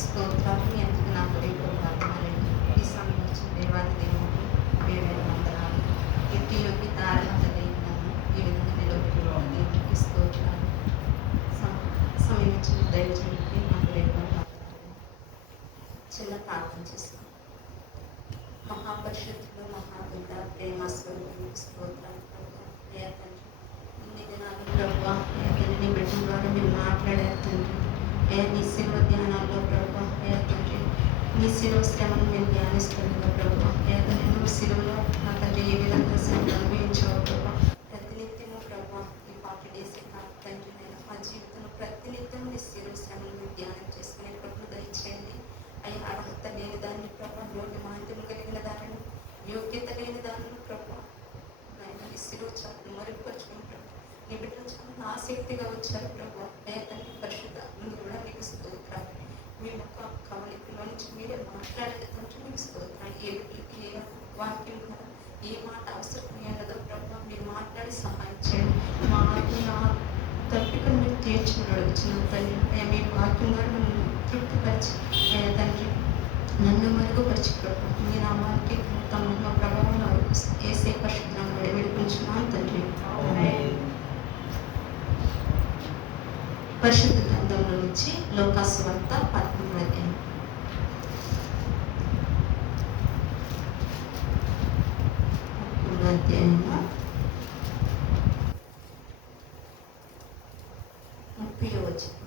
స్తోత్రాలు మీ అందుకు నాకు రేపు వందనాలండి. ఈ సమయం ఇచ్చిన దేవాది దేవునికి వేవేల వందనాలు. కీర్తిలోకి తారలంత దేవులను ఈ విధంగా నిలబెట్టుకున్న దేవునికి స్తోత్రాలు. సమయం ఇచ్చిన దైవజనుడికి నాకు రేపు వందనాలు. చిన్న ప్రార్థన చేస్తాం. మహాపరిషత్తులు మహాబిడ్డ ప్రేమ స్వరూపులు స్తోత్రాలు ప్రభు. అయ్యా తండ్రి, ఇన్ని దినాలు ప్రభు అయ్యా తండ్రి నీ బిడ్డ ద్వారా మీరు మాట్లాడారు తండ్రి. అయ్యా నీ శిలువ ధ్యానాల్లో ప్రభు అయ్యా తండ్రి నీ శిలువ శ్రమను మేము ధ్యానిస్తుండగా ప్రభు అయ్యా తండ్రి నువ్వు శిలువలో నా తండ్రి ఏ విధంగా శ్రమ అనుభవించావు ప్రభు. ప్రతినిత్యము ప్రభు ఈ 40 డేస్ తండ్రి నేను మా జీవితంలో ప్రతినిత్యం నీ శిలువ శ్రమను మేము ధ్యానం చేసుకునే ప్రభు దయచేయండి. అయ్యా అర్హత లేని దాన్ని ప్రభు, యోగ్య మాంద్యం కలిగిన దానిని, యోగ్యత లేని దానిని ప్రభు ఆయన నీ శిలువ చాటును మరుగుపరుచుకుని ప్రభు నీ బిడ్డలు చాలా ఆసక్తిగా వచ్చారు ప్రభు. అయ్యా తండ్రి పరిశుద్ధ ముందు కూడా నీకు స్తోత్రాలు. మీ ముఖ కవలికలో నుంచి మీరే మాట్లాడే తండ్రి మీకు స్తోత్రాలు. ఏ బిడ్డలకి ఏ వాక్యం కూడా ఏ మాట అవసరమయ్యేదో ప్రభు మీరు మాట్లాడి సహాయం చేయండి. మా ఆత్మీయ తప్పికను మీరు తీర్చుకుని అడుగుతున్నాం తండ్రి. అయ్యా మీ వాక్యం కూడా నన్ను తృప్తిపరిచి అయ్యా తండ్రి నన్ను మరుగుపరిచి ప్రభు మీ నామానికి తమ ప్రభావం ఏసే పరిశుద్ధం విడిపించున్నాను తండ్రి. పరిశుద్ధ గ్రంథంలో నుంచి లోకాసు వార్త 13వ అధ్యాయం. అధ్యాయము 30వ వచనం.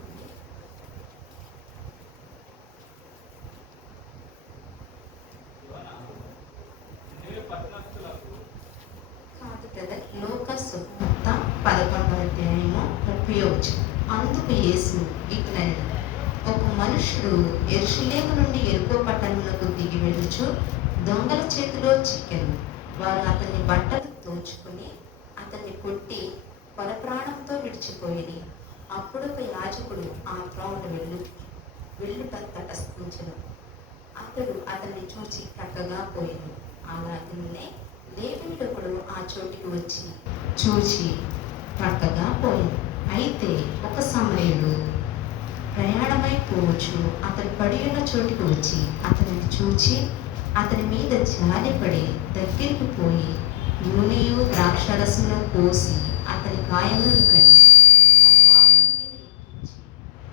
కాదు కదా, లోకాసు వార్త 11వ అధ్యాయము 30వ వచనం. అందుకు యేసు ఇట్లనెను, ఒక మనుషుడు యెరూషలేము నుండి యెరికో పట్టణమునకు దిగి వెళ్ళుచు దొంగల చేతిలో చిక్కెను. వారు అతని బట్టలు దోచుకుని అతన్ని కొట్టి పరప్రాణంతో విడిచిపోయేది. అప్పుడు ఒక యాజకుడు ఆ త్రోవను వెళ్ళి తటస్థించెను. అతడు అతన్ని చూచి ప్రక్కగా పోయాను. అలాగనే లేవీయుడొకడు ఆ చోటికి వచ్చి చూచి ప్రక్కగా పోయాను. అయితే ఒక సమరయుడు ప్రయాణమై పోవచ్చు అతను పడి ఉన్న చోటికి వచ్చి అతనిని చూచి అతని మీద జాలిపడి దగ్గరికి పోయి నూనెయు ద్రాక్షరసమును పోసి అతని గాయములను కట్టి తన వాహనం మీద ఎక్కించి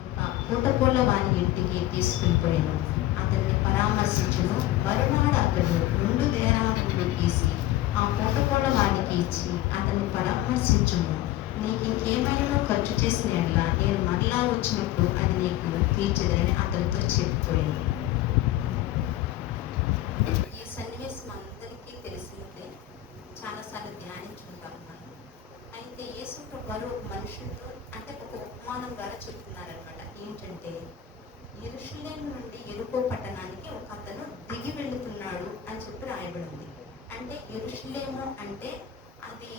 ఒక పూటకోళ్ళ వాని ఇంటికి తీసుకుని పోయాను. అతన్ని పరామర్శించును. మరునాడు అతడు 2 దేనారములు తీసి ఆ పూటకోళ్ళ వానికి ఇచ్చి అతన్ని పరామర్శించును. నీకు ఇంకేమైనా ఖర్చు చేసిన ఎడలా నేను మరలా వచ్చినప్పుడు అది నీకు తీర్చదని అతనితో చెప్పిపోయాను. ఈ సన్నివేశం అందరికీ తెలిసిందే, చాలాసార్లు ధ్యానించుకుంటాం మనం. అయితే యేసు ప్రభు ఒక మనుషులతో అంటే ఒక ఉపమానం ద్వారా చెప్తున్నారనమాట. ఏంటంటే యెరూషలేము నుండి యెరికో పట్టణానికి ఒక అతను దిగి వెళుతున్నాడు అని చెప్పి రాయబడింది. అంటే యెరూషలేము అంటే అది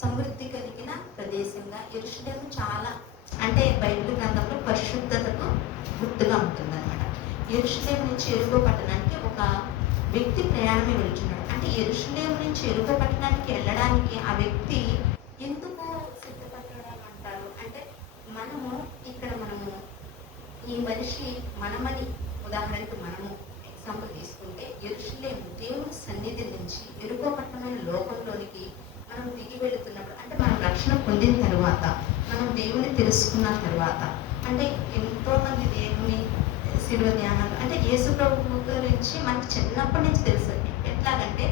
సమృద్ధి కలిగిన ప్రదేశంగా, యెరూషలేము చాలా అంటే బైబిల్ గ్రంథంలో పరిశుద్ధతకు గుర్తుగా ఉంటుంది అనమాట. యెరూషలేము నుంచి యెరికో పట్టణానికి ఒక వ్యక్తి ప్రయాణమే వెళ్తున్నాడు. అంటే యెరూషలేము నుంచి యెరికో పట్టణానికి వెళ్ళడానికి ఆ వ్యక్తి ఎందుకు సిద్ధపడడం అంటారు అంటే, మనము ఈ మనిషి మనమని ఉదాహరణకు మనము ఎగ్జాంపుల్ తీసుకుంటే, యెరూషలేము దేవుని సన్నిధి నుంచి యెరికో పట్టణమైన లోకంలోనికి మనం దిగి వెళుతున్నప్పుడు అంటే మనం రక్షణ పొందిన తర్వాత, మనం దేవుని తెలుసుకున్న తర్వాత, అంటే ఎంతోమంది దేవుని శిలువ ధ్యానాలు అంటే యేసు ప్రభు గురించి మనకు చిన్నప్పటి నుంచి తెలుసు. ఎట్లాగంటే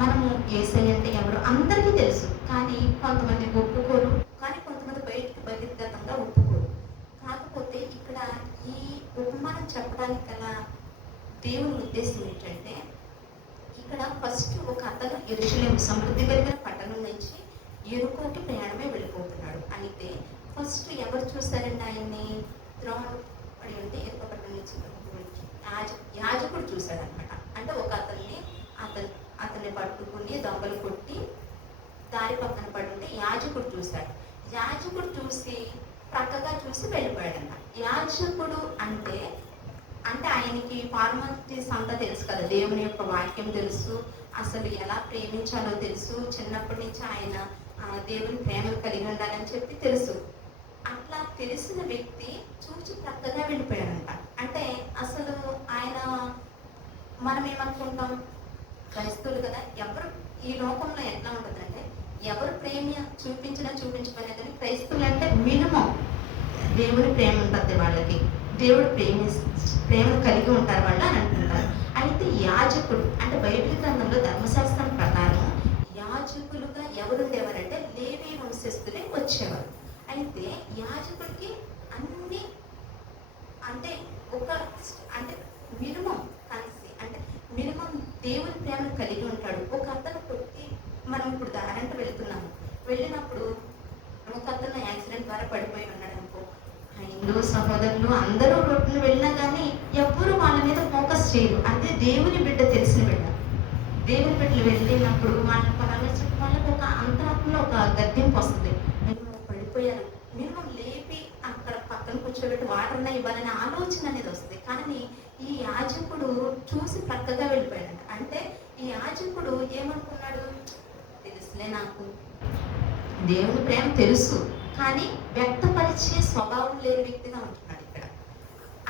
మనము యేసయ్య అంటే ఎవరు అందరికీ తెలుసు, కానీ కొంతమంది ఒప్పుకోరు, కానీ కొంతమంది బయటికి బహిర్గతంగా ఒప్పుకోరు. కాకపోతే ఇక్కడ ఈ ఉపమానం చెప్పడానికి గల దేవుని ఉద్దేశం ఏంటంటే, ఇక్కడ ఫస్ట్ ఒక అతను యెరూషలేము సమృద్ధి కలిగిన పట్టణం నుంచి యెరికోకి ప్రయాణమే వెళ్ళిపోతున్నాడు. అయితే ఫస్ట్ ఎవరు చూస్తారండి ఆయన్ని? త్రోవను పడి ఉంటే యెరికో పట్టణం నుంచి యాజకుడు చూశాడనమాట. అంటే ఒక అతన్ని పట్టుకుని దొంగలు కొట్టి దారి పక్కన పడి ఉంటే యాజకుడు చూశాడు. యాజకుడు చూసి ప్రక్కగా చూసి వెళ్ళిపోయాడన్న. యాజకుడు అంటే ఆయనకి ఫార్మాలిటీస్ అంతా తెలుసు కదా, దేవుని యొక్క వాక్యం తెలుసు, అసలు ఎలా ప్రేమించాలో తెలుసు, చిన్నప్పటి నుంచి ఆయన దేవుని ప్రేమను కలిగి ఉండాలని చెప్పి తెలుసు. అట్లా తెలిసిన వ్యక్తి చూచి ప్రక్కగా వెళ్ళిపోయాడంట. అంటే అసలు మనం ఏమనుకుంటాం, క్రైస్తవులు కదా, ఎవరు ఈ లోకంలో ఎట్లా ఉంటుందంటే ఎవరు ప్రేమ చూపించకపోయినా కానీ క్రైస్తవులు అంటే మినిమం దేవుని ప్రేమ ఉంటుంది వాళ్ళకి, దేవుడు ప్రేమను కలిగి ఉంటారు వాళ్ళు అని అంటుంటారు. అయితే యాజకుడు అంటే బైబిల్ గ్రంథంలో ధర్మశాస్త్రం ప్రకారం యాజకులుగా ఎవరు ఉండేవారంటే లేవీ వంశస్థులే వచ్చేవారు. అయితే యాజకుడికి అన్ని అంటే ఒక అంటే మినిమం కన్సి అంటే మినిమం దేవుని ప్రేమను కలిగి ఉంటాడు. ఒక అతను కొట్టి మనం ఇప్పుడు దారంట వెళ్ళినప్పుడు ఒక అతను యాక్సిడెంట్ ద్వారా పడిపోయి ఉన్నాడు అనుకో, హిందూ సహోదరులు అందరూ రొట్టును వెళ్ళినా కానీ ఎవ్వరూ వాళ్ళ మీద ఫోకస్ చేయరు. అదే దేవుని బిడ్డ, తెలిసిన బిడ్డ, దేవుని బిడ్డలు వెళ్ళినప్పుడు వాళ్ళకి ఒక అంతరాత్మలో ఒక గద్దింపు వస్తుంది. నేను పడిపోయాను, మినిమం లేపి అక్కడ పక్కన కూర్చోబెట్టి వాటర్న ఇవ్వాలనే ఆలోచన అనేది వస్తుంది. కానీ ఈ యాజకుడు చూసి పక్కగా వెళ్ళిపోయాడు. అంటే ఈ యాజకుడు ఏమనుకున్నాడు, తెలుసులే నాకు దేవుని ప్రేమ తెలుసు, కానీ వ్యక్తపరిచే స్వభావం లేని వ్యక్తిగా ఉంటున్నాడు ఇక్కడ.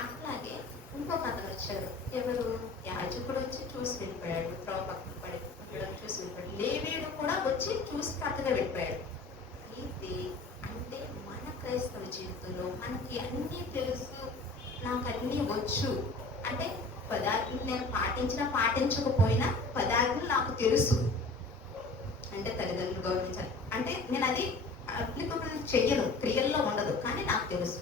అట్లాగే ఇంకొక అతను వచ్చాడు, ఎవరు యాజకుడు వచ్చి చూసి వెళ్ళిపోయాడు, త్రోవ పక్కన పడి చూసి వెళ్ళిపోయాడు. లేవీయుడు కూడా వచ్చి చూసి పక్కగా వెళ్ళిపోయాడు. అయితే అంటే మన క్రైస్తవ జీవితంలో మనకి అన్నీ తెలుసు, నాకు అన్నీ వచ్చు అంటే పదార్థం నేను పాటించకపోయినా పదార్థం నాకు తెలుసు అంటే తల్లిదండ్రులు గౌరవించాలి అంటే నేను అది అప్లికబుల్ చెయ్యను, క్రియల్లో ఉండదు, కానీ నాకు తెలుసు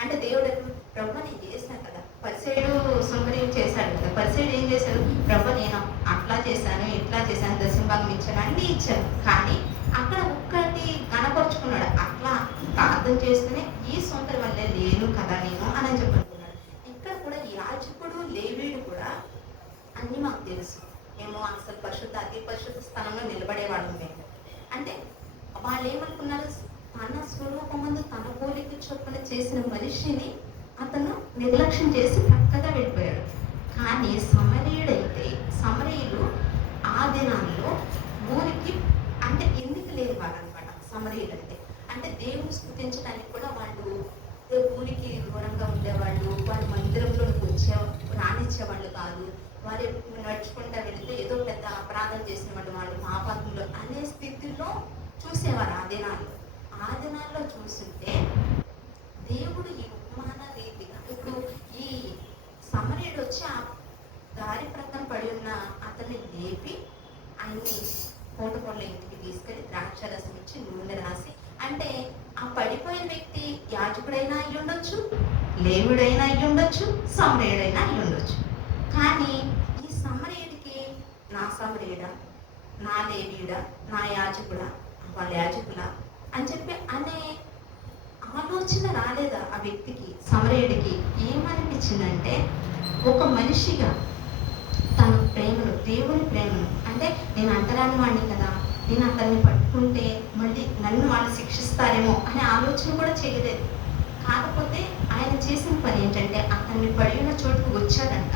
అంటే దేవుడు ప్రభు నేను చేశాను కదా. పరిసైడు సుందరం చేశాడు కదా, పరిసైడు ఏం చేశాడు, ప్రభు నేను అట్లా చేశాను ఇట్లా చేశాను దశంభాగం ఇచ్చాను అన్నీ ఇచ్చాను, కానీ అక్కడ ఒక్కటి కనపరుచుకున్నాడు. అట్లా ప్రార్థన చేస్తేనే ఈ సొంతం వల్లే లేను కదా నేను అని చెప్పనుకున్నాడు. ఇక్కడ కూడా యాజకుడు లేవీయుడు కూడా అన్నీ మాకు తెలుసు, మేము అసలు అతి పరిశుద్ధ స్థానంలో నిలబడేవాళ్ళం మేము అంటే వాళ్ళు ఏమనుకున్నారు, తన స్వరూపమందు తన పోలిక చొప్పున చేసిన మనిషిని అతను నిర్లక్ష్యం చేసి పక్కగా వెళ్ళిపోయాడు. కానీ సమరయులు ఆ దినాల్లో ఊరికి అంటే ఎందుకు లేని వాడు అనమాట. సమరయులు అంటే దేవుని స్తుతించడానికి కూడా వాళ్ళు ఊరికి దూరంగా ఉండేవాళ్ళు, వారి మందిరంలోకి రానిచ్చేవాళ్ళు కాదు. వారు నడుచుకుంటూ వెళితే ఏదో పెద్ద అపరాధం చేసిన వాళ్ళు పాపాత్ములు అనే స్థితిలో చూసేవారు. ఆ దినాల్లో చూస్తుంటే దేవుడు ఈ ఉపమాన రీతిగా ఇప్పుడు ఈ సమరయుడు వచ్చి ఆ దారి ప్రక్కన పడి ఉన్న అతన్ని లేపి ఆయన్ని కోటకొండ ఇంటికి తీసుకెళ్ళి ద్రాక్షరసం ఇచ్చి నూనె రాసి, అంటే ఆ పడిపోయిన వ్యక్తి యాజకుడైనా అయ్యి ఉండొచ్చు, లేవుడైనా అయ్యి ఉండొచ్చు, సమరయుడైనా అయ్యి ఉండొచ్చు. కానీ ఈ సమరయుడికి నా సమరయుడా, నా లేవీయుడా, నా యాజకుడా, వాళ్ళ యాజకులా అని చెప్పి అనే ఆలోచన రాలేదా ఆ వ్యక్తికి. సమరయుడికి ఏమనిపించిందంటే ఒక మనిషిగా తన ప్రేమను, దేవుని ప్రేమను, అంటే నేను అంటరాని వాడిని కదా, నేను అతన్ని పట్టుకుంటే మళ్ళీ నన్ను వాళ్ళు శిక్షిస్తారేమో అనే ఆలోచన కూడా చేయలేదు. కాకపోతే ఆయన చేసిన పని ఏంటంటే అతన్ని పడి ఉన్న చోటుకు వచ్చాడంట,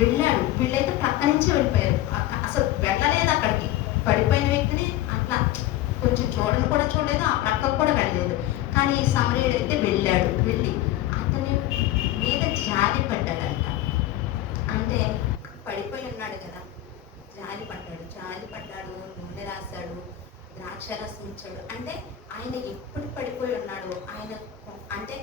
వెళ్ళాడు. వీళ్ళైతే పక్క నుంచి వెళ్ళిపోయారు, అసలు వెళ్ళలేదు అక్కడికి. పడిపోయిన వ్యక్తిని అట్లా కొంచెం చూడని కూడా చూడలేదు, ఆ ప్రక్కకు కూడా వెళ్ళలేదు. కానీ ఈ సమరయుడు అయితే వెళ్ళాడు. వెళ్ళి అతని మీద జాలి పడ్డాడంట. అంటే పడిపోయి ఉన్నాడు కదా, జాలి పడ్డాడు, నూనె రాశాడు, ద్రాక్షరసం ఇచ్చాడు. అంటే ఆయన ఎప్పుడు పడిపోయి ఉన్నాడు, ఆయన అంటే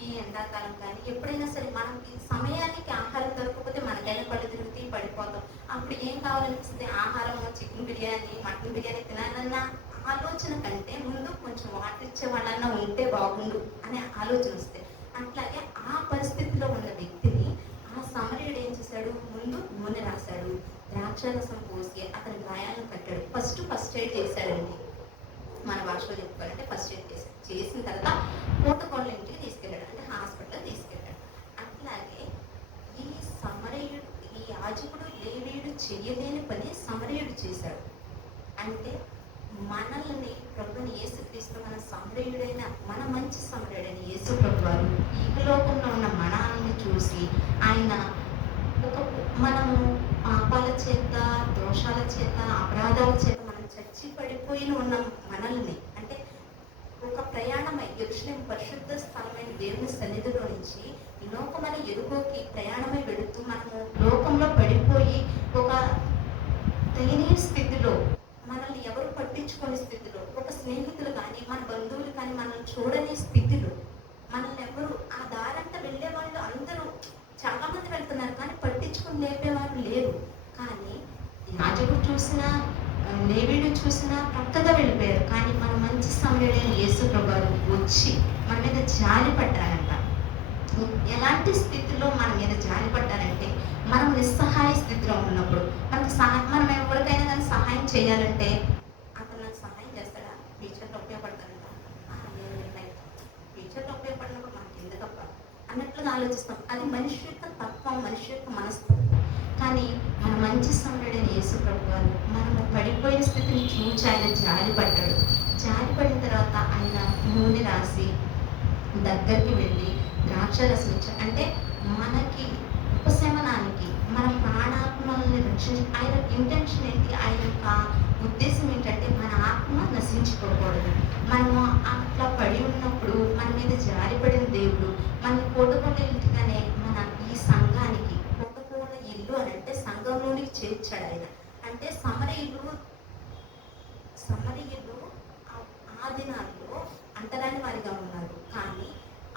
ఈ ఎండాకాలం కానీ ఎప్పుడైనా సరే మనకి సమయానికి ఆహారం దొరకకపోతే మనకైనా పళ్ళు తిరుగుతూ పడిపోతాం. అప్పుడు ఏం కావాలనిపిస్తుంది, ఆహారం, చికెన్ బిర్యానీ, మటన్ బిర్యానీ తినాలన్న ఆలోచన కంటే ముందు కొంచెం వాటర్ ఇచ్చే వాళ్ళన్నా ఉంటే బాగుండు అనే ఆలోచన వస్తాయి. అట్లాగే ఆ పరిస్థితిలో ఉన్న వ్యక్తిని ఆ సమరయుడు ఏం చేశాడు, ముందు నూనె రాశాడు, ద్రాక్షరసం పోసి అతని గాయాలను కట్టాడు. ఫస్ట్ ఎయిడ్ చేశాడండి, మన భాషలో చెప్పుకోవాలంటే ఫస్ట్ ఎయిడ్ చేసిన తర్వాత కోటకొండ ఇంటికి తీసుకెళ్ళాడు, అంటే హాస్పిటల్ తీసుకెళ్ళాడు. అట్లాగే ఈ సమరయుడు, ఈ యాజకుడు లేవీయుడు చేయలేని పని సమరయుడు చేశాడు. అంటే మనల్ని ప్రభుని యేసుక్రీస్తు మన సమరయుడైన, మన మంచి సమరయుడైన యేసు ప్రభు వారు ఈ లోకంలో ఉన్న మనల్ని చూసి ఆయన మనము పాపాల చేత, దోషాల చేత, అపరాధాల చేత మనం చచ్చి పడిపోయిన ఉన్న మనల్ని, అంటే ఒక ప్రయాణమై యెరూషలేము పరిశుద్ధ స్థలమైన దేవుని సన్నిధిలో నుంచి లోకమైన ఎరుగోకి ప్రయాణమై వెళుతూ మనము లోకంలో దయనీయ స్థితిలో, మనల్ని ఎవరు పట్టించుకోని స్థితిలో, ఒక స్నేహితులు కానీ మన బంధువులు కానీ మనల్ని చూడని స్థితిలో, మనల్ని ఎవరు ఆ దారంతా వెళ్ళే వాళ్ళు అందరూ చాలామంది వెళ్తున్నారు కానీ పట్టించుకొని లేపేవారు లేరు. కానీ యాజకుడు చూసినా లేవీడు చూసినా పక్కగా వెళ్ళిపోయారు. కానీ మన మంచి సమయుడైన యేసు ప్రభువు వచ్చి మన మీద జాలి పడ్డారంట. ఎలాంటి స్థితిలో మన మీద జాలి పడ్డారంటే, మనం నిస్సహాయ స్థితిలో ఉన్నప్పుడు మనం ఎవరికైనా కానీ సహాయం చేయాలంటే అతను నాకు సహాయం చేస్తాడా, ఫ్యూచర్లో ఉపయోగపడతాడంట, ఫ్యూచర్లో ఉపయోగపడినప్పుడు మనకి ఎందుకప్ప అన్నట్లుగా ఆలోచిస్తాం. అది మనిషి యొక్క తత్వం, మనిషి యొక్క మనస్తత్వం. కానీ మన మంచి సమయుడైన యేసు ప్రభువు మనము పడిపోయిన స్థితిని చూచి ఆయన జాలి పడ్డాడు. జాలి పడిన తర్వాత ఆయన నూనె రాసి దగ్గరికి వెళ్ళి ద్రాక్షరసం ఇచ్చాడు. అంటే మనకి ఉపశమనానికి, మన ప్రాణాత్మల్ని రక్షించి ఆయన ఇంటెన్షన్ ఏంటి, ఆయన యొక్క ఉద్దేశం ఏంటంటే మన ఆత్మ నశించుకోకూడదు. మనము అట్లా పడి ఉన్నప్పుడు మన మీద జారిపడిన దేవుడు మన కోటకోట ఇంటిగానే మన ఈ సంఘానికి, కోటకోట ఇల్లు అని అంటే సంఘంలోనికి చేర్చాడు ఆయన. అంటే సమరయులు ఆ దినాల్లో అంటరాని వారిగా ఉన్నారు. కానీ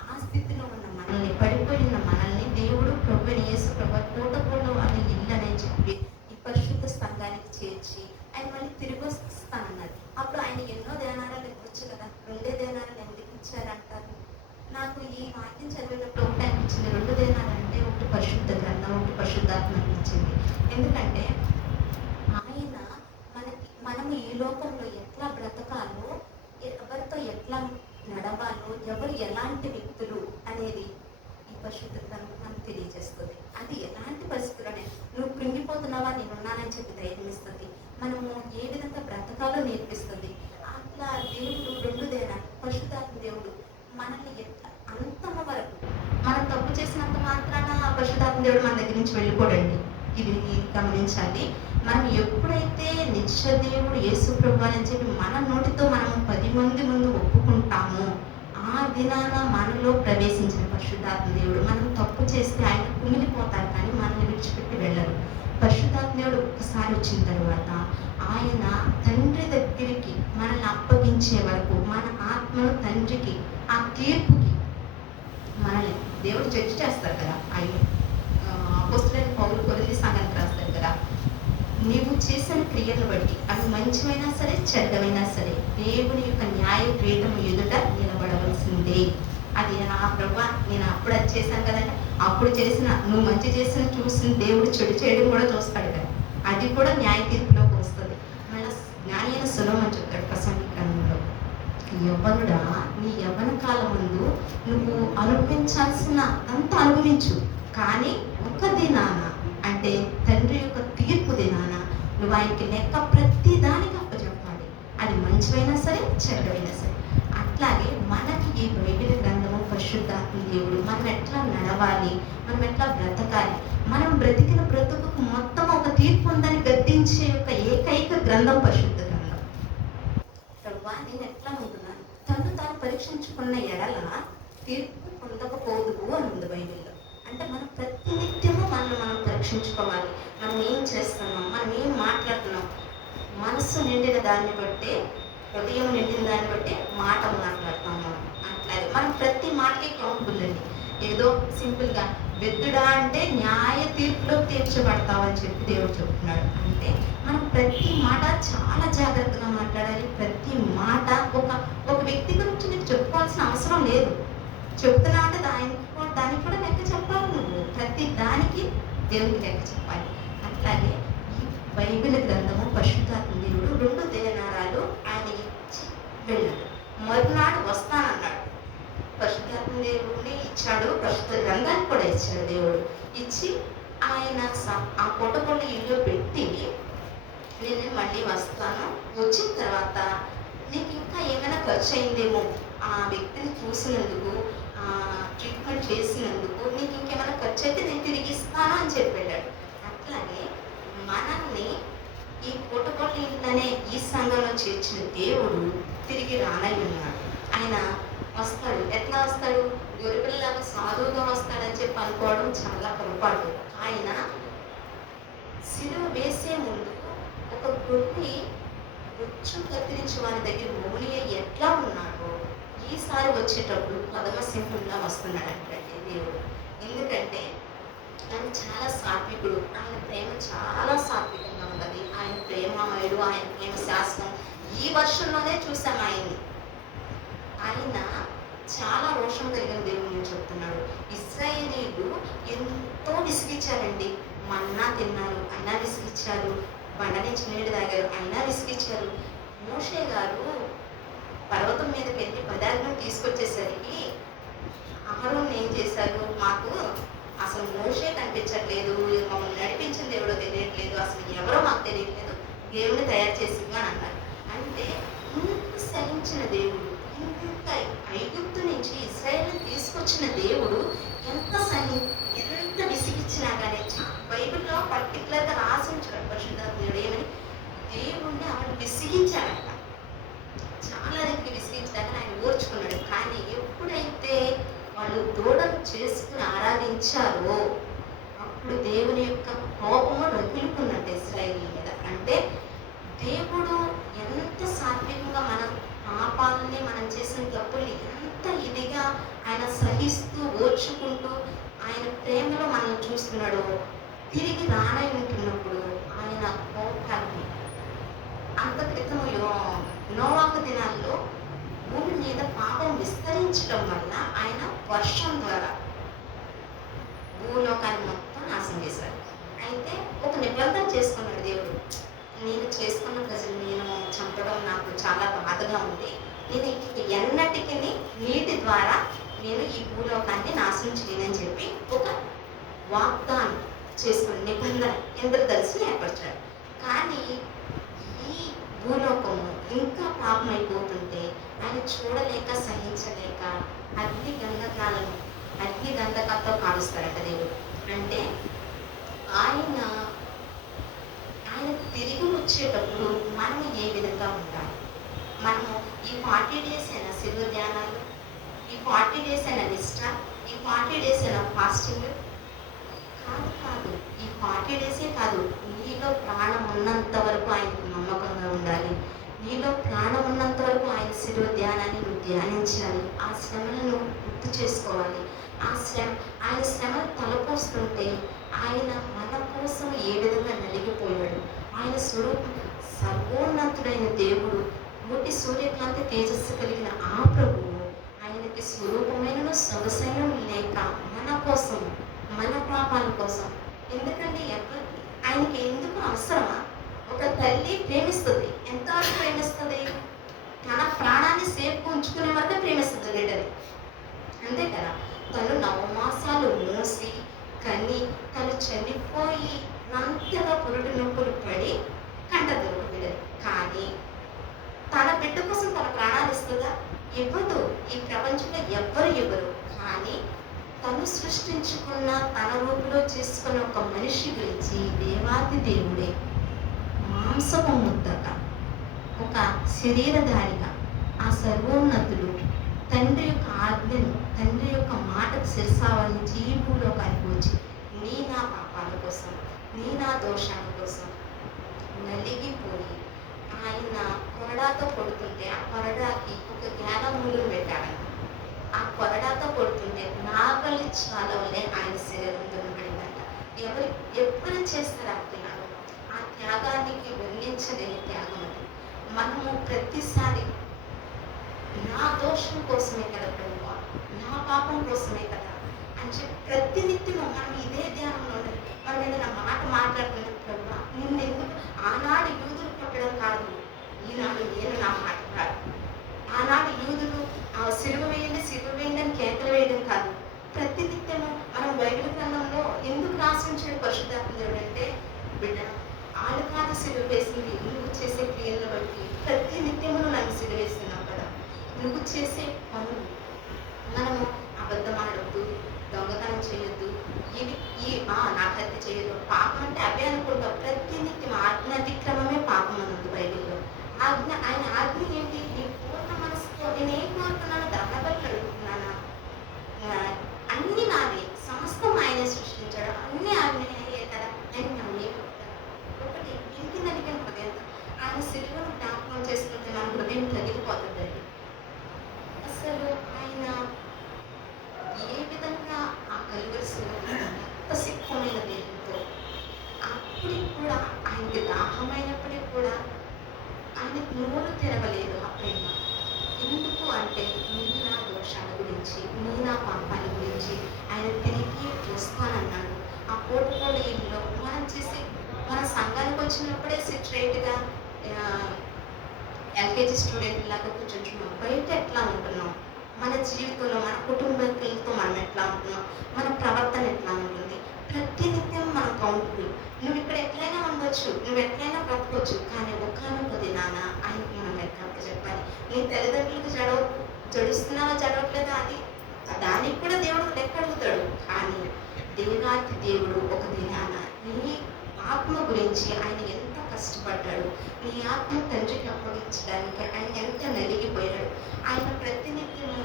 ఆ స్థితిలో ఉన్న మనల్ని, పడిపోయిన మనల్ని దేవుడు ప్రభువైన యేసు ప్రభువు కోటకోట అనే ఇల్లు అని చెప్పి ఈ పరిశుద్ధ సంఘానికి చేర్చి ఆయన మళ్ళీ తిరిగి వస్తానన్నారు. అప్పుడు ఆయన ఎన్నో దేనారాలు ఇవ్వచ్చు కదా, 2 దేనారాలు ఎందుకు ఇచ్చారంటారు? నాకు ఈ వాక్యం చదివేటప్పుడు ఒకటి అనిపించింది, 2 దేనాలంటే ఒకటి పరిశుద్ధ గ్రంథం, ఒకటి పరిశుద్ధాత్మ అనిపించింది. ఎందుకంటే ఆయన మనం ఈ లోకంలో ఎట్లా బ్రతకాలో, ఎవరితో ఎట్లా నడవాలో, ఎవరు ఎలాంటి వ్యక్తులు అనేది ఈ పరిశుద్ధ గ్రంథం మనకు తెలియజేస్తుంది. అది ఎలాంటి పరిస్థితుల్లోనే నువ్వు కృంగిపోతున్నావా, నేనున్నానని చెప్పి ధైర్యం ఇస్తుంది. మనము ఏ విధంగా బ్రతకాలో నేర్పిస్తుంది. అట్లా దేవుడు 2 దేనాలు, పరిశుద్ధాత్మ దేవుడు మనల్ని ఎట్లా అంతమ వరకు, మనం తప్పు చేసినంత మాత్రాన ఆ పరిశుద్ధాత్మ దేవుడు మన దగ్గర నుంచి వెళ్ళిపోడండి. ఇది గమనించాలి. మనం ఎప్పుడైతే నిత్య దేవుడు యేసు ప్రభువు అని చెప్పి మన నోటితో మనము 10 మంది ముందు ఒప్పుకుంటామో, ఆ దినాన మనలో ప్రవేశించిన పరిశుద్ధాత్మ దేవుడు, మనం తప్పు చేస్తే ఆయన కుమిలిపోతారు కానీ మనల్ని విడిచిపెట్టి వెళ్ళరు. పరిశుద్ధాత్మ దేవుడు ఒక్కసారి వచ్చిన తర్వాత ఆయన తండ్రి దగ్గరికి మనల్ని అప్పగించే వరకు, మన ఆత్మను తండ్రికి, ఆ తీర్పుకి మనల్ని దేవుడు జడ్జి చేస్తారు కదా. ఆయన అపోస్తలుడైన పౌలు కొరింథీ సంఘానికి రాస్తారు కదా, నీవు చేసిన క్రియలను బట్టి అవి మంచివైనా సరే చెడ్డమైనా సరే దేవుని యొక్క న్యాయ పీఠము ఎదుట నిలబడవలసిందే. అది నా ప్రభా, నేను అప్పుడు అది చేశాను కదండి, అప్పుడు చేసిన, నువ్వు మంచి చేసిన చూసిన దేవుడు చెడు చేయడం కూడా చూస్తాడు కదా, అది కూడా న్యాయ తీర్పులోకి వస్తుంది. మళ్ళీ జ్ఞానైన సొలొమోను చెప్తాడు ప్రసంగి గ్రంథంలో, యవ్వనుడా నీ యవ్వన కాలం ముందు నువ్వు అనుభవించాల్సిన అంతా అనుభవించు, కానీ ఒక దినాన, అంటే తండ్రి యొక్క తీర్పు దినాన నువ్వు ఆయనకి లెక్క ప్రతి దానికి అప్పచెప్పాలి. అది మంచివైనా సరే చెడ్డమైనా సరే. అట్లాగే మనకి ఈ బైబిల్ గ్రంథము, పరిశుద్ధాత్మ దేవుడు మనం ఎట్లా నడవాలి, మనం ఎట్లా బ్రతకాలి, మనం బ్రతికిన బ్రతుకు మొత్తం ఒక తీర్పు ఉందని గద్దించే యొక్క ఏకైక గ్రంథం పరిశుద్ధ గ్రంథం. ప్రభువా నేను ఎట్లా ఉంటున్నాను, తను తాను పరీక్షించుకున్న ఎడల తీర్పు పొందకపోదువు అని ఉంది బైబిల్లో. అంటే మనం ప్రతినిత్యము మనం పరీక్షించుకోవాలి. మనం ఏం చేస్తున్నాం, మనం ఏం మాట్లాడుతున్నాం. మనస్సు నిండిన దాన్ని బట్టే, హృదయం నిండిన దాన్ని బట్టే మాట మాట్లాడుతున్నాం మనం. అట్లాగే మనం ప్రతి మాటకి కౌంటబుల్ అండి. ఏదో సింపుల్గా వెద్దుడా అంటే న్యాయ తీర్పులో తీర్చబడతావని చెప్పి దేవుడు చెప్తున్నాడు. అంటే మనం ప్రతి మాట చాలా జాగ్రత్తగా మాట్లాడాలి. ప్రతి మాట ఒక వ్యక్తి గురించి నీకు చెప్పుకోవాల్సిన అవసరం లేదు. చెప్తున్నా అంటే దానికి కూడా లెక్క చెప్పాలి. నువ్వు ప్రతి దానికి దేవునికి లెక్క చెప్పాలి. అట్లాగే ఈ బైబిల్ గ్రంథము, పరిశుద్ధాత్మ దేవుడు 2 దేనారాలు ఆయన ఇచ్చి వెళ్ళాడు. మరునాడు వస్తానన్నాడు. పరిశుద్ధాత్మ దేవుడిని ఇచ్చాడు, పరిశుద్ధ గ్రంథాన్ని కూడా ఇచ్చాడు. దేవుడు ఇచ్చి ఆయన ఆ కోటకొండ ఇల్లు పెట్టి, నేను మళ్ళీ వస్తాను, వచ్చిన తర్వాత నీకు ఇంకా ఏమైనా ఖర్చు అయిందేమో, ఆ వ్యక్తిని చూసినందుకు, ట్రీట్మెంట్ చేసినందుకు నీకు ఇంకేమైనా ఖర్చు అయితే నేను తిరిగి ఇస్తాను అని చెప్పాడు. అట్లాగే మనల్ని ఈ కోటకొండ ఇంట్లోనే ఈ సంఘంలో చేర్చిన దేవుడు తిరిగి రానయ్యున్నాడు. ఆయన వస్తాడు. ఎట్లా వస్తాడు? గొర్రెపిల్లలాగా సాధువుగా వస్తాడని చెప్పి అనుకోవడం చాలా పొరపాటు. ఆయన సిలువ వేసే ముందు ఒక గొర్రె బొచ్చు కత్తిరించి వారి దగ్గర మౌనిగా ఎట్లా ఉన్నాడో ఈసారి వచ్చేటప్పుడు పదమసింహంగా వస్తున్నాడంటే దేవుడు. ఎందుకంటే ఆయన చాలా సాత్వికుడు, ఆయన ప్రేమ చాలా సాత్వికంగా ఉన్నది, ఆయన ప్రేమమయుడు, ఆయన ప్రేమ శాస్త్రం. ఈ వర్షంలోనే చూసాం ఆయన్ని. ఆయన చాలా రోషం కలిగిన దేవుడు నేను చెప్తున్నాడు. ఇశ్రాయేలీయులు ఎంతో విసిగించారండి. మన్నా తిన్నారు అయినా విసిగించారు, బండ నుంచి నీళ్ళు తాగారు అయినా విసిగించారు. మోషే గారు పర్వతం మీదకి వెళ్ళి పదార్థం తీసుకొచ్చేసరికి అహరోన్ ఏం చేశారు, మాకు అసలు మోషే కనిపించట్లేదు, మమ్మల్ని నడిపించిన దేవుడో తెలియట్లేదు, అసలు ఎవరో మాకు తెలియట్లేదు, దేవుడిని తయారు చేసి అని అన్నారు. అంటే ఇంత సహించిన దేవుడు, ఇంత ఐగుప్తు నుంచి ఇశ్రాయేలుని తీసుకొచ్చిన దేవుడు ఎంత విసిగించినా కానీ బైబిల్లో పర్టికులర్గా రాసి ఉంచాడు పరిశుద్ధాత్ముడు ఏమని, దేవుణ్ణి ఆయన విసిగించాడంట. చాలా దగ్గరికి విసిగించాక ఆయన ఓర్చుకున్నాడు. కానీ ఎప్పుడైతే వాళ్ళు దూడను చేసుకుని ఆరాధించారో అప్పుడు దేవుని యొక్క కోపము రగులుకున్నట్టు ఇశ్రాయేలు మీద. అంటే దేవుడు ఎంత సాత్వికంగా మన పాపాలని, మనం చేసిన తప్పుల్ని ఎంత ఇదిగా ఆయన సహిస్తూ ఓర్చుకుంటూ ఆయన ప్రేమలో మనం చూస్తున్నాడు. తిరిగి రానై ఉంటున్నప్పుడు ఆయన కోపాన్ని అంత క్రితం నోవాహు దినాల్లో భూమి మీద పాపం విస్తరించడం వల్ల ఆయన వర్షం ద్వారా భూలోకాన్ని మొత్తం నాశనం చేశారు. అయితే ఒక నిబంధన చేసుకున్నాడు దేవుడు, నేను చేసుకున్న ప్రజలు నేను చంపడం నాకు చాలా బాధగా ఉంది, నేను ఎన్నటికి నీటి ద్వారా నేను ఈ భూలోకాన్ని నాశనం చేయనని చెప్పి ఒక వాగ్దానం చేసుకుని నిబంధన ఇంద్రదర్శిని ఏర్పరిచాడు. కానీ ఈ భూలోకము ఇంకా పాపమైపోతుంటే ఆయన చూడలేక సహించలేక అగ్ని గంధకంతో కాలుస్తారట దేవుడు. అంటే ఆయన తిరిగి వచ్చేటప్పుడు మనం ఏ విధంగా ఉండాలి? మనము ఈ 40 days అయినా శిలువ ధ్యానాలు, ఈ 40 days అయినా నిష్ట, ఈ 40 days అయినా ఫాస్టింగ్ కాదు. ఈ 40 days కాదు, నీలో ప్రాణం ఉన్నంత వరకు ఆయనకు నమ్మకంగా ఉండాలి. నీలో ప్రాణం ఉన్నంత వరకు ఆయన శిలువ ధ్యానాన్ని నువ్వు ధ్యానించాలి. ఆ శ్రమలను గుర్తు చేసుకోవాలి. ఆయన శ్రమను తలపోస్తుంటే ఆయన మన కోసం ఏ విధంగా నలిగిపోయాడు. ఆయన స్వరూపం సర్వోన్నతుడైన దేవుడు, కోటి సూర్యకాంతి తేజస్సు కలిగిన ఆ ప్రభువు ఆయనకి స్వరూపమైన సొగసైన లేక మన కోసం, మన పాపాల కోసం. ఎందుకంటే ఆయనకి ఎందుకు అవసరమా? ఒక తల్లి ప్రేమిస్తుంది, ఎంతవరకు ప్రేమిస్తుంది? తన ప్రాణాన్ని సేపు ఉంచుకునే వరకు ప్రేమిస్తుంది బిడ్డని, అంతే కదా. తను 9 మాసాలు మోసి కని తను చనిపోయి అంతగా పురుడు నొప్పులు పడి కంటది ఒక బిడ్డని. కానీ తన బిడ్డ కోసం తన ప్రాణాలు ఇస్తుందా? ఇవ్వదు. ఈ ప్రపంచంలో ఎవ్వరు ఇవ్వరు. కానీ తను సృష్టించుకున్న తన రూపులో చేసుకున్న ఒక మనిషి గురించి దేవాది దేవుడే మాంసపు ముద్దగా, ఒక శరీరధారిగా, ఆ సర్వోన్నతుడు తండ్రి యొక్క ఆజ్ఞను, తండ్రి యొక్క మాటకు శిరసావహించి ఈ భూలోకానికి వచ్చి నా పాపాల కోసం, నా దోషాల కోసం నలిగిపోయి ఆయన కొరడాతో కొడుతుంటే ఆ కొరడాకి ఒక జ్ఞానమూలం పెట్టాడంట. ఆ కొరడాతో కొడుతుంటే నాగలి చాలవలే ఆయన శరీరం దున్నబడిందంట. ఎవరు చేస్తారు ఆ త్యాగం? ఆ త్యాగానికి వర్ణించలేని త్యాగం అది. మనము ప్రతిసారి నా దోషం కోసమే కదా ప్రభువా, నా పాపం కోసమే కదా అని చెప్పి ప్రతినిత్యం మనం ఇదే ధ్యానంలో ఉండాలి. మనం ఏదైనా మాట మాట్లాడుతున్న ప్రభువా నిన్నెందుకు, ఆనాడు యూదులు పట్టడం కాదు, ఈనాడు నేను నా మాట కాదు. ఆనాడు యూదులు సిలువ వేయండి అని కేకలు వేయడం కాదు. ప్రతినిత్యము మనం బైబిల్ గ్రంథంలో ఎందుకు రాసించాడు పరిశుద్ధాత్ముడు అంటే, బిడ్డ ఆలు కాదు సిలువ వేసింది, నువ్వు చేసే క్రియలను బట్టి ప్రతి నిత్యము నన్ను సిలువ వేస్తున్నావు కదా. నువ్వు చేసే పనులు, మనము అబద్ధం ఆడొద్దు, దొంగతనం చేయొద్దు, నాకు హత్య చేయొద్దు, పాపం అంటే అవే అనుకుంటాం. ప్రతి నిత్యం ఆజ్ఞాతిక్రమమే పాపం అన్నది బైబిల్లో. ఆయన ఆజ్ఞ ఏంటి? నీ పూర్ణ మనసుతో నేనేం కోరుతున్నాను? దహనబలి అడుగుతున్నానా? అన్ని నావే, సమస్తం ఆయనే సృష్టించాడు, అన్ని ఆజ్ఞ కదా అని మనం ఏం ఒకటి ఇంటి నలిగిన హృదయంతో అన్నాడు. ఆ పోర్ట్‌ఫోలియోలో మనం చేసి మన సంఘానికి వచ్చినప్పుడే స్ట్రెయిట్‌గా ఎల్‌కేజీ స్టూడెంట్ లాగా కూర్చుంటున్నాం. బయట ఎట్లా ఉంటున్నాం? మన జీవితంలో మన కుటుంబీకులతో మనం ఎట్లా ఉంటున్నాం? మన ప్రవర్తన ఎట్లా ఉంటుంది? ప్రతినిత్యం మనం కౌంటబుల్. నువ్వు ఇక్కడ ఎట్లైనా ఉండొచ్చు, నువ్వు ఎట్లైనా బ్రతకొచ్చు, కానీ ఒకానొక దినాన ఆయనకి మనం లెక్క అప్పచెప్పాలి. నీ తల్లిదండ్రులకు జడుస్తున్నావా జడవట్లేదా అది దానికి కూడా దేవుడు లెక్క అడుగుతాడు. కానీ దేవాతి దేవుడు ఒక దినాన నీ ఆత్మ గురించి ఆయన ఎంత కష్టపడ్డాడు, నీ ఆత్మ తండ్రికి అప్పగించడానికి ఆయన ఎంత నలిగిపోయాడు. ఆయన ప్రతినిత్యము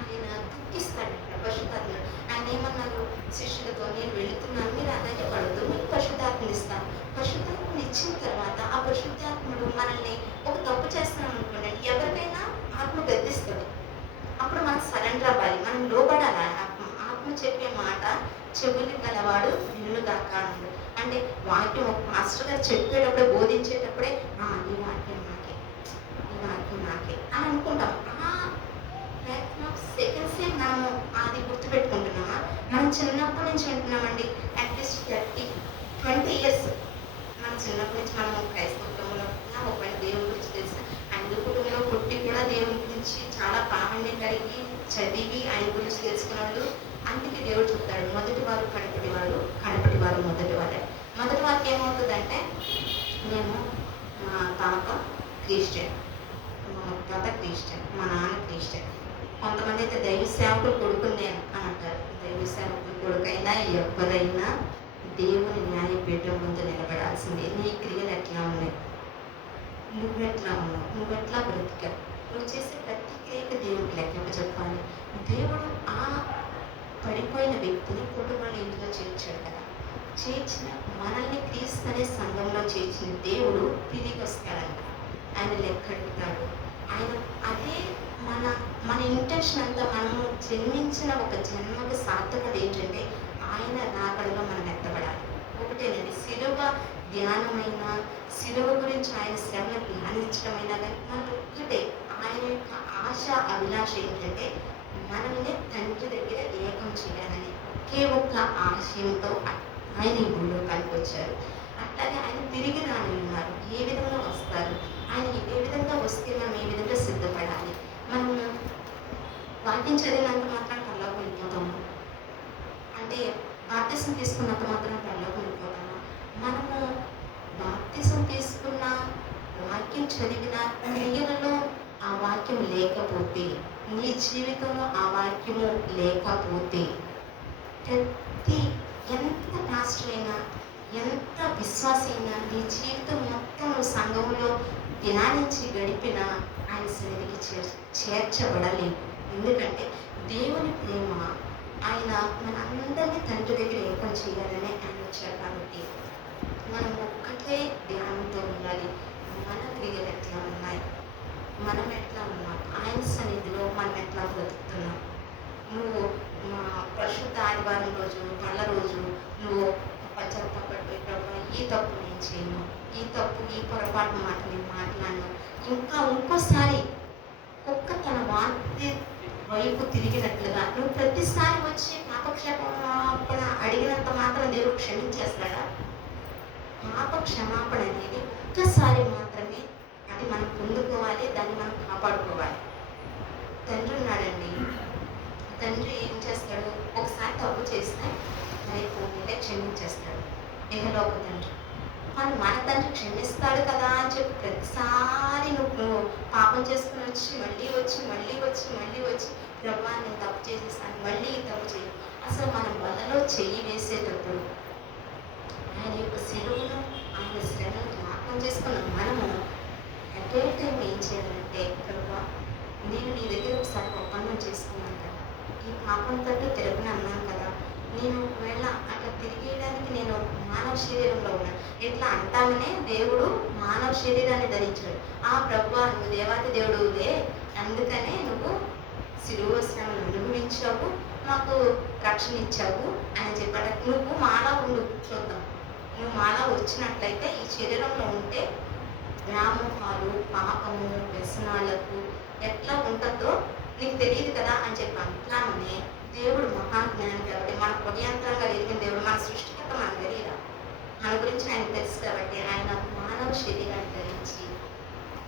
ఆయన దుఃఖిస్తాడు పరిశుద్ధాత్మ. ఆయన ఏమన్నారు శిష్యులతో, నేను వెళుతున్నాను, మీరు అలాగే పడదు, మీకు పరిశుద్ధాత్మని ఇస్తాను. పరిశుద్ధాత్మని ఇచ్చిన తర్వాత ఆ పరిశుద్ధాత్ముడు మనల్ని ఒక తప్పు చేస్తున్నాం అనుకోండి, ఎవరికైనా ఆత్మ గద్దిస్తుంది. అప్పుడు మనం సరెండర్ అవ్వాలి, మనం లోబడాలి. ఆత్మ చెప్పే మాట చెవులు గలవాడు వినులు దాకా అంటే వాక్యం ఒక మాస్టర్ గారు చెప్పేటప్పుడే బోధించేటప్పుడే ఈ వాక్యం నాకే, ఈ వాక్యం నాకే అని అనుకుంటాం. సెకండ్సే మనము అది గుర్తుపెట్టుకుంటున్నామా? మనం చిన్నప్పటి నుంచి వింటున్నామండి. అట్లీస్ట్ 20 ఇయర్స్ మన చిన్నప్పటి నుంచి మనం క్రైస్తవ కుటుంబంలో ఒక దేవుని గురించి తెలుసు. హిందూ కుటుంబంలో పుట్టి కూడా దేవుని గురించి చాలా ప్రావీణ్యం కలిగి చదివి ఆయన గురించి తెలుసుకున్న వాళ్ళు. అందుకే దేవుడు చెప్తాడు, మొదటి వారు కడపటి వారు, కడపటి వారు మొదటి వారే. మొదటి వారికి ఏమవుతుందంటే, మేము మా తాత క్రిస్టియన్, మా తాత క్రిస్టియన్, మా నాన్న క్రిస్టియన్. కొంతమంది అయితే దైవ సేవకులు కొడుకుని నేను అని అంటారు. దైవ సేవకులు కొడుకైనా ఎవరైనా దేవుని న్యాయపీఠం ముందు నిలబడాల్సిందే. నీ క్రియలు ఎట్లా ఉన్నాయి, నువ్వెట్లా ఉన్నావు, నువ్వెట్లా బ్రతికావు, నువ్వు చేసే ప్రతి క్రియకి దేవుడికి లెక్క చెప్పాలి. దేవుడు ఆ పడిపోయిన వ్యక్తిని కుటుంబంలో ఇంట్లో చేర్చాడు కదా. చేర్చిన మనల్ని క్రీస్తు అనే సంఘంలో చేర్చిన దేవుడు తిరిగి వస్తాడంట. ఆయన లెక్క అడుగుతాడు. ఆయన అదే మన ఇంటెన్షన్ అంతా, మనము జన్మించిన ఒక జన్మకు సార్థకత ఏంటంటే ఆయన రాకడలో మనం ఎత్తబడాలి. ఒకటేనండి, శిలువ ధ్యానమైన, శిలువ గురించి ఆయన శ్రమను ధ్యానించడమైనా కానీ మనకు ఒక్కటే, ఆయన యొక్క ఆశ అభిలాష ఏంటంటే మనల్ని తండ్రి దగ్గర ఏకం చేయాలని ఒకే ఒక్క ఆశయంతో ఆయన ఈ భూలోకానికి వచ్చారు. అట్లాగే ఆయన తిరిగి రాని ఉన్నారు. ఏ విధంగా వస్తారు, ఆయన ఏ విధంగా వస్తే మనం ఏ విధంగా సిద్ధపడాలి. మనం వాక్యం చదివినంత మాత్రం పరలోకం వెళ్ళిపోతాము అంటే, బాప్తిసం తీసుకున్నంత మాత్రం పరలోకం వెళ్ళిపోతాము. మనము బాప్తిసం తీసుకున్న, వాక్యం చదివిన క్రియలలో ఆ వాక్యం లేకపోతే, నీ జీవితంలో ఆ వాక్యము లేకపోతే, ప్రతి ఎంత పాస్టర్ అయినా, ఎంత విశ్వాస అయినా, నీ జీవితం మొత్తం సంఘంలో ధ్యానించి గడిపిన ఆయన సన్నిధికి చేర్చబడలేదు. ఎందుకంటే దేవుని ప్రేమ, ఆయన మనందరినీ తండ్రి దగ్గర ఏకం చేయాలని ఆయన వచ్చారు. కాబట్టి మనం ఒక్కటే ధ్యానంతో ఉండాలి. మన క్రియలు ఎట్లా ఉన్నాయి, మనం ఎట్లా ఉన్నాం, ఆయన సన్నిధిలో మనం ఎట్లా బ్రతుకుతున్నాం. నువ్వు పరిశుద్ధ ఆదివారం రోజు, మళ్ళ రోజు నువ్వు పశ్చాత్తాపడి, ప్రభు ఈ తప్పు నేను చేయను, ఈ తప్పు, ఈ పొరపాటు మాట నేను మాట్లాడను, ఇంకోసారి కుక్క తన వాంతి వైపు తిరిగినట్లుగా నువ్వు ప్రతిసారి వచ్చి పాపక్షమాపణ అడిగినంత మాత్రం దేవుడు క్షమించేస్తాడా? పాప క్షమాపణ అనేది ఒక్కసారి మాత్రమే, అది మనం పొందుకోవాలి, దాన్ని మనం కాపాడుకోవాలి. తండ్రి ఉన్నాడండి, తండ్రి ఏం చేస్తాడు, ఒకసారి తప్పు చేస్తే రేపు మీరే క్షమించేస్తాడు. ఇహలోక తండ్రి మన తండ్రి క్షమిస్తాడు కదా అని చెప్పి ప్రతిసారి నువ్వు పాపం చేసుకుని వచ్చి మళ్ళీ వచ్చి ప్రభా నేను తప్పు చేసేస్తాను, మళ్ళీ తప్పు చేయి. అసలు మనం వలలో చెయ్యి వేసేటప్పుడు ఆయన యొక్క శిలువను, ఆయన శ్రమను జ్ఞాపకం చేసుకున్న మనము అట్ ఏ టైం ఏం చేయాలంటే, ప్రభా నేను నీ దగ్గర ఒకసారి ఒప్పందం చేసుకున్నాను కదా, ఈ పాపం తట్టు తిరగని అన్నాను కదా, నేను ఒకవేళ అట్లా తిరిగేయడానికి నేను మానవ శరీరంలో ఉన్నాను. ఇట్లా అంటామనే దేవుడు మానవ శరీరాన్ని ధరించాడు. ప్రభువా నువ్వు దేవాతి దేవుడులే, అందుకనే నువ్వు శిలువ శ్రమను అనుభవించావు, మాకు రక్షణ ఇచ్చావు అని చెప్పాడు. నువ్వు మాలా ఉండు, చూద్దాం. నువ్వు మాలా వచ్చినట్లయితే ఈ శరీరంలో ఉంటే వ్యామోహాలు, పాపము, వ్యసనాలకు ఎట్లా ఉంటుందో నీకు తెలియదు కదా అని చెప్పాను. ఇట్లానే దేవుడు మహాజ్ఞాని కాబట్టి, మన హృదయాంతరంగా ఎరిగిన దేవుడు, మన సృష్టికర్త మనకు తెలియదా? మన గురించి ఆయన తెలుసు కాబట్టి ఆయన మానవ శరీరాన్ని ధరించి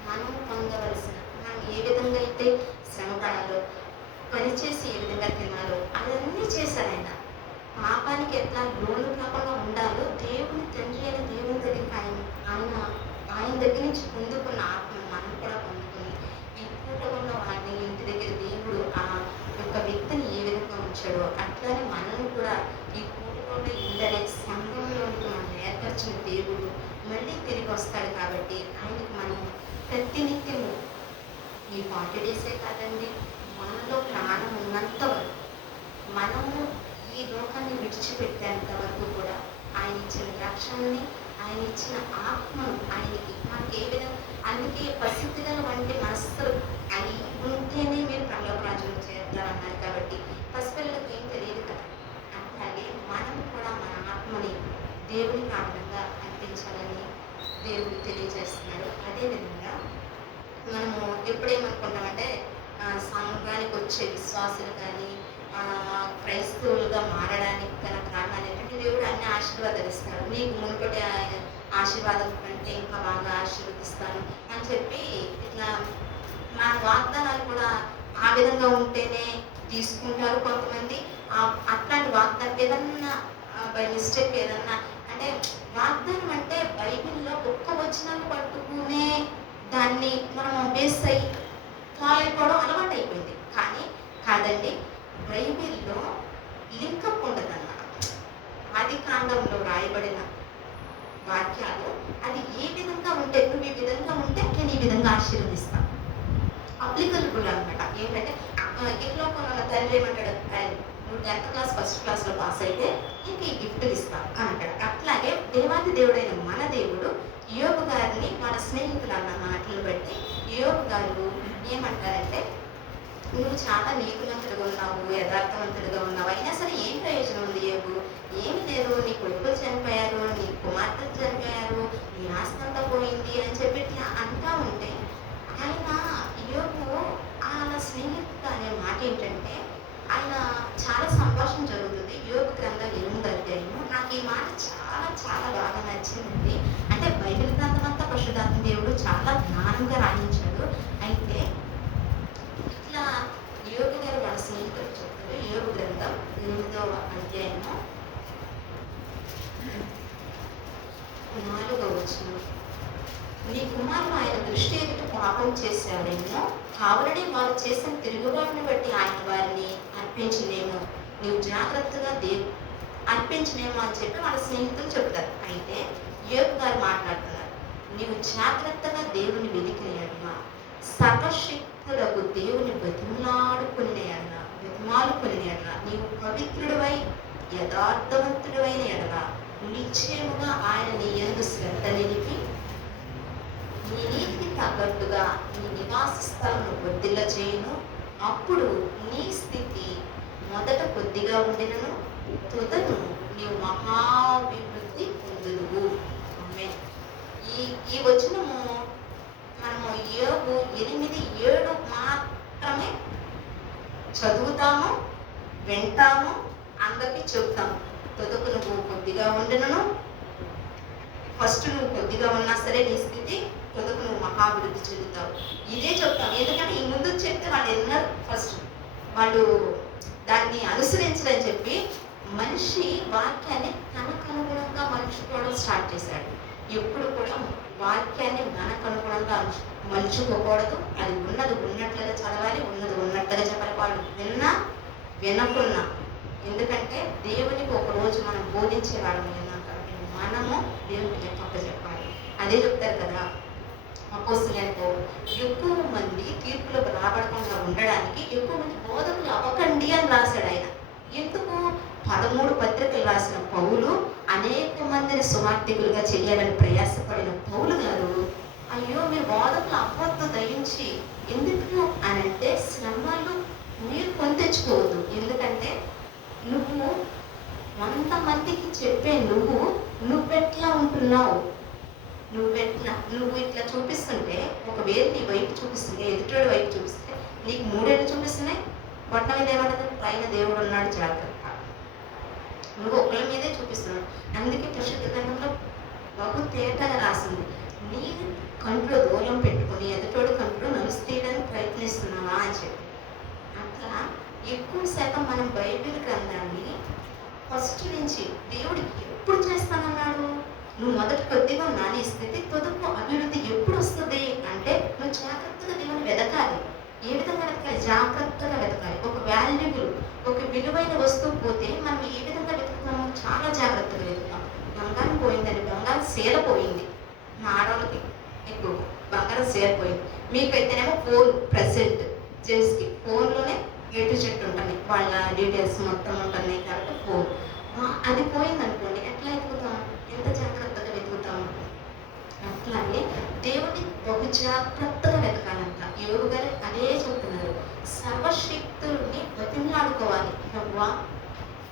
మనం పొందవలసిన, మనం ఏ విధంగా అయితే శ్రమ పడాలో, పనిచేసి ఏ విధంగా తినాలో అవన్నీ చేశారు ఆయన. పాపానికి ఎట్లా లోను కాకుండా ఉండాలో దేవుని తండ్రి అయిన దేవుని దగ్గరికి ఆయన దగ్గర నుంచి పొందుకున్న ఆత్మను మనం కూడా పొందుకొని, ఈ పూట ఉన్న వాడిని ఇంటి దగ్గర దేవుడు ఆ యొక్క వ్యక్తిని ఏ విధంగా ఉంచాడో అట్లానే మనం కూడా ఈ పూటలో ఇందరే సంఘంలోనికి మనం ఏర్పరిచిన దేవుడు మళ్ళీ తిరిగి వస్తాడు కాబట్టి ఆయనకి మనం ప్రతినిత్యము ఈ 40 డేసే కాదండి, మనలో ప్రాణం ఉన్నంత వరకు, మనము ఈ లోకాన్ని విడిచిపెట్టేంత వరకు కూడా ఆయన ఇచ్చిన రక్షణని, ఆయన ఇచ్చిన ఆత్మను ఆయనకి మనకి ఏ విధంగా, అందుకే పరిస్థితులను వంటి మనస్సులు అవి ఉంటేనే మీరు పరలోక రాజ్యంలో చేరుతారన్నారు కాబట్టి పసిపిల్లలకు ఏం తెలియదు కదా. అట్లాగే మనం కూడా మన ఆత్మని దేవునికి ఆ విధంగా అర్పించాలని దేవుడు తెలియజేస్తున్నాడు. అదేవిధంగా మనము ఎప్పుడేమనుకుంటామంటే సంఘానికి వచ్చే విశ్వాసులు కానీ క్రైస్తవులుగా మారడానికి గల కారణాలు ఏంటంటే దేవుడు అన్ని ఆశీర్వాదాలు ఇస్తాడు, నీకు మునుపటి ఆశీర్వాదం కంటే ఇంకా బాగా ఆశీర్వదిస్తాను అని చెప్పి ఇట్లా మన వాగ్దానాలు కూడా ఆ విధంగా ఉంటేనే తీసుకుంటారు కొంతమంది. అట్లాంటి వాగ్దానం ఏదన్నా బై మిస్టేక్ ఏదన్నా అంటే, వాగ్దానం అంటే బైబిల్లో ఒక్క వచనాలు పట్టుకునే దాన్ని మనం బేస్ అయ్యి ఫాలో అయిపోవడం అలవాటు అయిపోయింది. కానీ కాదండి, బైబిల్లో లింకప్ ఉండదన్నమాట. ఆది కాండంలో రాయబడిన వాక్యాలు అది ఏ విధంగా ఉంటే, నువ్వు ఈ విధంగా ఉంటే నేను ఈ విధంగా ఆశీర్వదిస్తాను, అప్లికబుల్ అనమాట. ఏంటంటే ఇంట్లో కొన్న తండ్రి ఏమంటాడు, నువ్వు 10th క్లాస్ ఫస్ట్ క్లాస్లో పాస్ అయితే ఇంక ఈ గిఫ్ట్ ఇస్తాను అని అంటాడు. అట్లాగే దేవాది దేవుడైన మన దేవుడు యోబు గారిని మన స్నేహితులు అన్న మాటలు బట్టి యోబు గారు ఏమంటారంటే, నువ్వు చాలా నీతివంతుడుగా ఉన్నావు, యథార్థవంతుడిగా ఉన్నావు, అయినా సరే ఏం ప్రయోజనం ఉంది యోబు? ఏమి లేదు, నీ కొడుకులు చనిపోయారు, నీ కుమార్తెలు చనిపోయారు, నీ ఆస్తి అంతా పోయింది అని చెప్పి ఇట్లా అంటా ఉంటే ఆయన యోబు ఆయన స్నేహితుడు అనే మాట ఏంటంటే, ఆయన చాలా సంభాషణ జరుగుతుంది యోబు గ్రంథం 8వ అధ్యాయము. నాకు ఈ మాట చాలా చాలా బాగా నచ్చింది. అంటే బైబిల్ గ్రంథం అంతా పరిశుద్ధాత్మ దేవుడు చాలా జ్ఞానంగా రాయించాడు. అయితే ఇట్లా యోబు గారు వాళ్ళ స్నేహితుడు చెప్తారు, యోబు గ్రంథం 8వ అధ్యాయము 4వ వచనం, నీ కుమారులు ఆయన దృష్టి ఎదుట పాపం చేశారేమో, కావలనే వారు చేసిన తిరుగుబాటును బట్టి ఆయన వారిని అర్పించలేము, నీవు జాగ్రత్తగా అర్పించలేము అని చెప్పి వాళ్ళ స్నేహితులు చెప్తారు. అయితే యోబు గారు మాట్లాడుతున్నారు, నీవు జాగ్రత్తగా దేవుని వెలికిన ఎడల, సర్వశక్తులకు దేవుని బతిమాలుకుని ఎడల, నీవు పవిత్రుడివై యథార్థవంతుడివైన ఎడల నిశ్చయముగా ఆయన నీ యందు శ్రద్ధ నిలిపి నీ నీతికి తగ్గట్టుగా నీ నివాస స్థలమును వృద్ధిల్ల చేయును. అప్పుడు నీ స్థితి మొదట కొద్దిగా ఉండినను తుదను నీవు మహాభివృద్ధి పొందుదువు. ఈ వచనము మనము యోబు 8:7 మాత్రమే చదువుతాము, వింటాము, అందరికీ చెప్తాము. తుదకు నువ్వు కొద్దిగా ఉండినను, ఫస్ట్ నువ్వు కొద్దిగా ఉన్నా సరే నీ స్థితి, తుదకు నువ్వు మహాభివృద్ధి చెందుతావు, ఇదే చెప్తాం. ఎందుకంటే ఈ ముందు చెప్తే వాళ్ళు ఎన్నర్ ఫస్ట్ వాళ్ళు దాన్ని అనుసరించలని చెప్పి మనిషి వాక్యాన్ని తనకు అనుగుణంగా మలుచుకోవడం స్టార్ట్ చేశాడు. ఎప్పుడు కూడా వాక్యాన్ని మనకు అనుగుణంగా మలుచుకోకూడదు. అది ఉన్నది ఉన్నట్లుగా చదవాలి, ఉన్నది ఉన్నట్టుగా చెప్పాలి. వాళ్ళు విన్నా వినకున్నా, ఎందుకంటే దేవునికి ఒక రోజు మనం బోధించే వాళ్ళం విన్నాం కాబట్టి మనము దేవునికి చెప్పాలి. అదే చెప్తారు కదా అపోస్తలులైన ఎక్కువ మంది తీర్పులకు రాబడకుండా ఉండడానికి ఎక్కువ మంది బోధకులు అవ్వకండి అని రాశాడు ఆయన. ఎందుకు? 13 పత్రికలు రాసిన పౌలు అనేక మందిని సువార్థికులుగా చేయాలని ప్రయాసపడిన పౌలు గారు, అయ్యో మీరు బోధకులు అవ్వద్దు దయించి, ఎందుకు అని అంటే శ్రమలు మీరు కొని తెచ్చుకోవద్దు. ఎందుకంటే నువ్వు 100 మందికి చెప్పే నువ్వెట్లా ఉంటున్నావు, నువ్వు ఇట్లా చూపిస్తుంటే, ఒకవేళ నీ వైపు చూపిస్తుంటే, ఎదుటోడి వైపు చూపిస్తే నీకు 3 ఏళ్ళు చూపిస్తున్నాయి, బొట్ట మీద ఏమంటది? పైన దేవుడు ఉన్నాడు జాగ్రత్త. నువ్వు ఒకళ్ళ మీదే చూపిస్తున్నాడు. అందుకే పరిశుద్ధ గ్రంథంలో బహు తేటగా రాసింది, నీ కంట్లో దూరం పెట్టుకుని ఎదుటోడు కంట్లో నలుస్తీయడానికి ప్రయత్నిస్తున్నావా అని చెప్పి. అట్లా ఎక్కువ శాతం మనం బైబిల్ గ్రంథాన్ని ఫస్ట్ నుంచి దేవుడు ఎప్పుడు చేస్తానన్నాడు? నువ్వు మొదటి కొద్దిగా నాని స్థితి తొదుపు అభివృద్ధి ఎప్పుడు వస్తుంది అంటే నువ్వు జాగ్రత్తగా దేవుని వెతకాలి. ఏ విధంగా వెతకాలి? జాగ్రత్తగా వెతకాలి. ఒక వాల్యుబుల్, ఒక విలువైన వస్తువు పోతే మనం ఏ విధంగా వెతుకుతాము? చాలా జాగ్రత్తగా వెతుకుతాం. బంగారం పోయిందని, బంగారం సేల పోయింది. మా ఆడవాళ్ళకి ఎక్కువ బంగారం సేల పోయింది. మీకైతేనేమో ఫోన్ ప్రెసెంట్ జెంట్స్కి ఫోన్లోనే ఎటు చెట్టు ఉంటుంది, వాళ్ళ డీటెయిల్స్ మొత్తం ఉంటున్నాయి కాబట్టి ఫోన్. అది పోయింది అనుకోండి, ఎట్లా వెతుకుతాం? ఎంత జాగ్రత్తగా వెతుకుతాము? అట్లాగే దేవుని బహు జాగ్రత్తగా వెతకాలంట. యోగు గారు అదే చెప్తున్నారు. సర్వశక్తుడిని బతిమలాడుకోవాలి.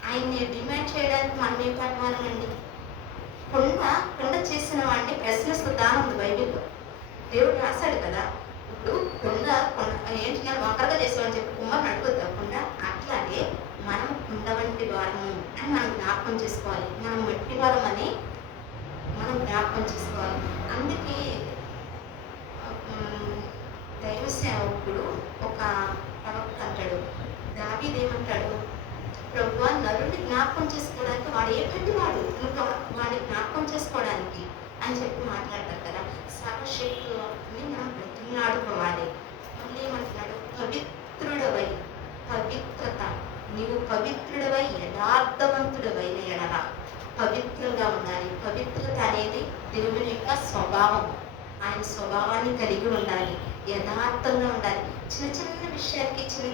ఆయన్ని డిమాండ్ చేయడానికి మనం ఏం పడవాలండి? కొండ చేసిన వాడిని ప్రశ్నిస్తూ దానం ఉంది బైబిల్లో. దేవుడు రాశాడు కదా, ఇప్పుడు కొండ ఏంటి నేను వంకరగా చేసామని చెప్పి కుమ్మని అడుగుద్దాం కొండ. అట్లాగే మనం కుండ వంటి వారము అని మనం జ్ఞాపకం చేసుకోవాలి. మనం మట్టి వారం అని మనం జ్ఞాపకం చేసుకోవాలి. అందుకే దైవ సేవకుడు ఒక ప్రవక్త అంటాడు, దావీదు ఏమంటాడు? ప్రభువా, నరుడిని జ్ఞాపకం చేసుకోవడానికి వాడు ఏ కంటి వాడు, నువ్వు వాడిని జ్ఞాపకం చేసుకోవడానికి అని చెప్పి మాట్లాడతారు కదా. సర్వశక్తుని మనం బ్రతిమలాడుకోవాలి. మళ్ళీ ఏమంటున్నాడు? పవిత్రుడవై, పవిత్రత, నీవు పవిత్రుడవై యథార్థవంతుడవైన ఎడల పవిత్రంగా ఉండాలి. పవిత్రత అనేది దేవుని యొక్క స్వభావం. ఆయన స్వభావాన్ని కలిగి ఉండాలి. యథార్థంగా ఉండాలి. చిన్న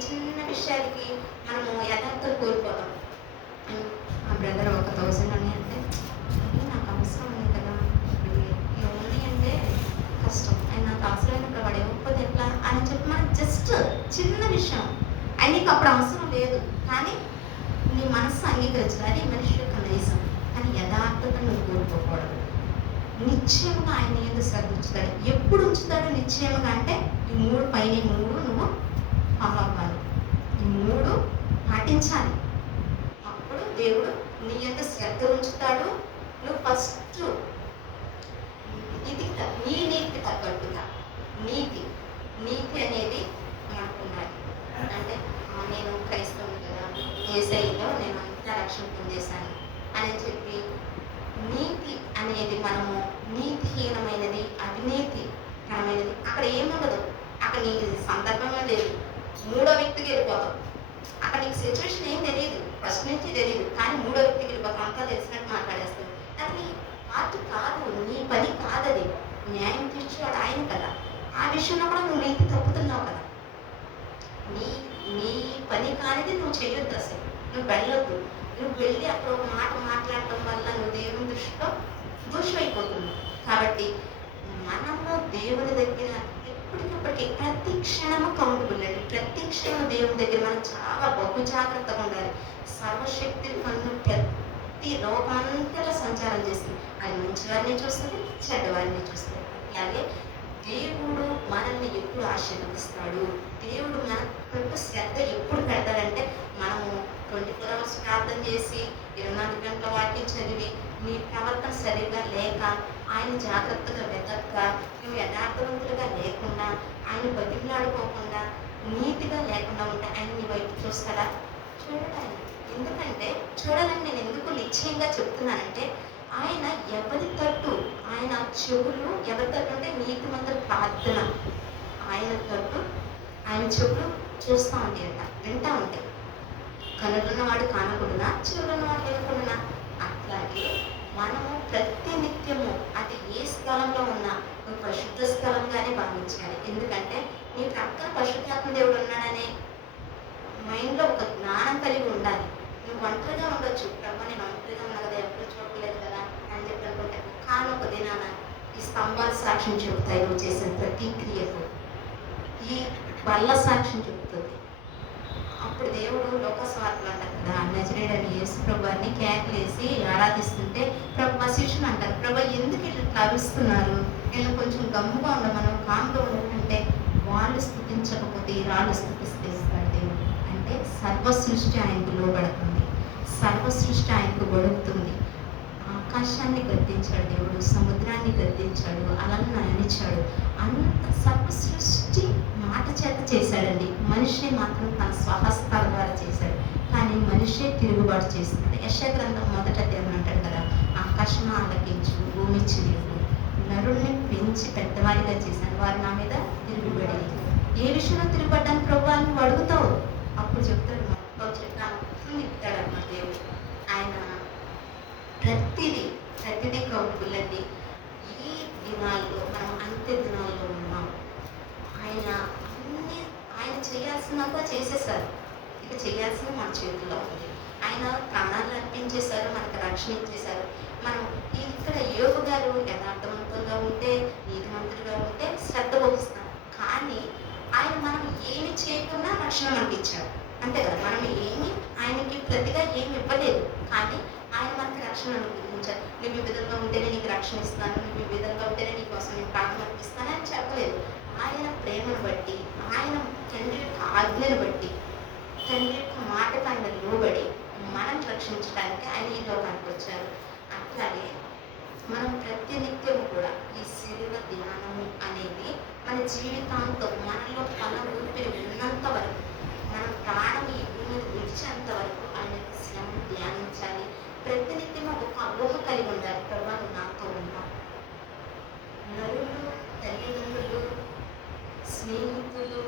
చిన్న విషయాలకి మనము యథార్థం కోల్పోతాం. మా బ్రదర్ 1000 అని అంటే నాకు అవసరం ఉంది కదా, ఇవన్నీ అంటే కష్టం, ఆయన నాకు అవసరమైనప్పుడు వాడు ఇవ్వకపోతే ఎట్లా అని చెప్పి మనం జస్ట్ చిన్న విషయం ఆయన నీకు అప్పుడు అవసరం లేదు, కానీ నీ మనస్సు అంగీకరించదు. అది మనిషి యొక్క నైజం. కానీ యథార్థత నువ్వు కోల్పోకూడదు. నిశ్చయముగా ఆయన ఎందుకు శ్రద్ధ ఉంచుతాడు. ఎప్పుడు ఉంచుతాడు నిశ్చయముగా అంటే ఈ 3 పైన 3 నువ్వు ఫాలో అవ్వాలి. ఈ 3 పాటించాలి. అప్పుడు దేవుడు నీ యొక్క శ్రద్ధ ఉంచుతాడు. నువ్వు ఫస్ట్ నీ నీతికి తగ్గట్టుగా నీతి అనేది అనుకున్నాడు. అంటే నేను క్రైస్తవుని కదా, యేసయ్యలో నేను అంతా రక్షణ పొందేశాను అని చెప్పి నీతి అనేది మనము నీతిహీనమైనది, అవినీతికరమైనది అక్కడ ఏముండదు. అక్కడ నీకు సందర్భంగా లేదు. 3వ వ్యక్తికి వెళ్ళిపోతాం. అక్కడ నీకు సిచ్యువేషన్ ఏం తెలియదు, ఫస్ట్ నుంచి తెలియదు, కానీ 3వ వ్యక్తికి వెళ్ళిపోతాం. అంతా తెలిసినట్టు మాట్లాడేస్తాం. అది పార్టీ కాదు, నీ పని కాదది. న్యాయం తీర్చేవాడు ఆయన కదా. ఆ విషయంలో కూడా నువ్వు నీతి తప్పుతున్నావు కదా. నీ పని కానిది నువ్వు చేయొద్దు. అసలు నువ్వు వెళ్ళొద్దు. నువ్వు వెళ్ళి అక్కడ ఒక మాట మాట్లాడటం వల్ల నువ్వు దేవుని దృష్టిలో దోషమైపోతున్నావు. కాబట్టి మనము దేవుని దగ్గర ఎప్పటికప్పటికి ప్రతి క్షణము కౌంటబుల్ అండి. ప్రతి క్షణం దేవుని దగ్గర మనం చాలా బహు జాగ్రత్తగా ఉండాలి. సర్వశక్తి కన్ను ప్రతి లోకంతటా సంచారం చేస్తుంది. అది మంచివారిని చూస్తుంది, చెడ్డవారిని చూస్తుంది. అలాగే దేవుడు మనల్ని ఎప్పుడు ఆశీర్వదిస్తాడు, దేవుడు మనకు శ్రద్ధ ఎప్పుడు పెడతాడంటే మనము 24 hours ప్రార్థన చేసి 24 గంటల వాక్యం చదివి నీ ప్రవర్తన సరిగ్గా లేక, ఆయన జాగ్రత్తగా వెతక్క, నువ్వు యథార్థవంతులుగా లేకుండా, ఆయన బతిమలాడుకోకుండా, నీతిగా లేకుండా ఉంటే ఆయన నీ వైపు చూస్తాడా? చూడాలి. ఎందుకంటే చూడాలని నేను ఎందుకు నిశ్చయంగా చెప్తున్నానంటే, ఆయన ఎవరి తట్టు, ఆయన చెవులు ఎవరి తట్టు అంటే నీతిమంతుల ప్రార్థన, ఆయన తట్టు ఆయన చెవులు చూస్తూ ఉంటాయి అంట, వింటూ ఉంటాయి. కనులున్నవాడు కానకుండా, చెవులున్నవాడు వినకుండా. అట్లాగే మనము ప్రతి నిత్యము అది ఏ స్థలంలో ఉన్నా ఒక పరిశుద్ధ స్థలంగానే భావించాలి. ఎందుకంటే నీ ప్రక్కన పరిశుద్ధాత్మ దేవుడు ఉన్నాడనే మైండ్లో ఒక జ్ఞానం కలిగి ఉండాలి. నువ్వు ఒంటరిగా ఉండొచ్చు, ప్రభు నేను ఒంటరిగా ఉన్నా కదా, ఎప్పుడు చూడలేదు కదా అని చెప్పి అనుకుంటే, కానీ ఒక దినాన ఈ స్తంభాలు సాక్ష్యం చెబుతాయి నువ్వు చేసిన ప్రతి క్రియకు. ఈ బల్ల సాక్ష్యం చెబుతుంది. అప్పుడు దేవుడు లోకస్వార్తలు అంటారు కదా, నజరేయుడైన యేసు ప్రభువాన్ని కేకలేసి ఆరాధిస్తుంటే ప్రభు శిష్యులు అంటారు, ప్రభు ఎందుకు ఇట్లా అరుస్తున్నారు, వీళ్ళు కొంచెం గమ్ముగా ఉండమను, కామ్గా ఉండమంటే వాళ్ళు స్థుతించకపోతే రాళ్ళు స్థుతిస్తే దేవుడు. అంటే అంటే సర్వ సృష్టి ఆయనకు లోబడుతుంది, సర్వ సృష్టి ఆయనకు గొడుగుతుంది. ఆకాశాన్ని గద్దించాడు దేవుడు, సముద్రాన్ని గద్దించాడు, అలను నయనించాడు. అంత సర్వ సృష్టి మాట చేత చేశాడండి. మనిషిని మాత్రం తన స్వహస్తాల ద్వారా చేశాడు. కానీ మనిషే తిరుగుబాటు చేస్తున్నాడు. యెషయా గ్రంథం 1వ అధ్యాయం అంటాడు కదా, ఆకాశం ఆలకించు, భూమి చిరుగు, నరుల్ని పెంచి పెద్దవారిగా చేశాను, వారు నా మీద తిరుగుబడి. ఏ విషయంలో తిరుగుబడ్డానికి ప్రభువా అని నువ్వు అడుగుతావు. అప్పుడు చెప్తాడు, మొత్తం చెట్టు ఇస్తాడు అన్నమాట దేవుడు. ఆయన ప్రతిదీ కౌంటబుల్. ఈ దినాల్లో మనం అంత్య దినాల్లో ఉన్నాం. ఆయన చేయాల్సినంత చేసేసారు. ఇక చేయాల్సింది మన చేతుల్లో ఉంది. ఆయన ప్రాణాలు అర్పించేశారు, మనకు రక్షణ ఇచ్చేశారు. మనం ఇక్కడ యోగు గారు యథార్థవంతంగా ఉంటే, నీతిమంతుడిగా ఉంటే శ్రద్ధ వహిస్తాం. కానీ ఆయన మనం ఏమి చేయకుండా రక్షణ మనకి ఇచ్చారు, అంతే కదా. మనం ఆయనకి ప్రతిగా ఏమి ఇవ్వలేదు, కానీ ఆయన మనకి రక్షణ అనుగ్రహించారు. నువ్వు ఈ విధంగా ఉంటేనే నీకు రక్షణ ఇస్తాను, నువ్వు ఈ విధంగా ఉంటేనే నీకోసం నేను ప్రాణం అర్పిస్తాను అని చెప్పలేదు. ఆయన ప్రేమను బట్టి, ఆయన తండ్రి యొక్క ఆజ్ఞను బట్టి, తండ్రి యొక్క మాటకు ఆయన లోబడి మనం రక్షించడానికి ఆయన ఈ లోకానికి వచ్చారు. అట్లాగే మనం ప్రతినిత్యం కూడా ఈ శరీర ధ్యానము అనేది మన జీవితాంతం, మనలో మన ఊపిరి ఉన్నంత వరకు, మన ప్రాణం ఈ భూమి మీద విడిచేంత వరకు ఆయన శ్రమ ధ్యానించాలి. ప్రతినిత్యం ఒక ఊహ కలిగి ఉండాలి, ప్రభా నువ్వు నాతో ఉన్నావు. నరులు, తల్లిదండ్రులు, స్నేహితులు,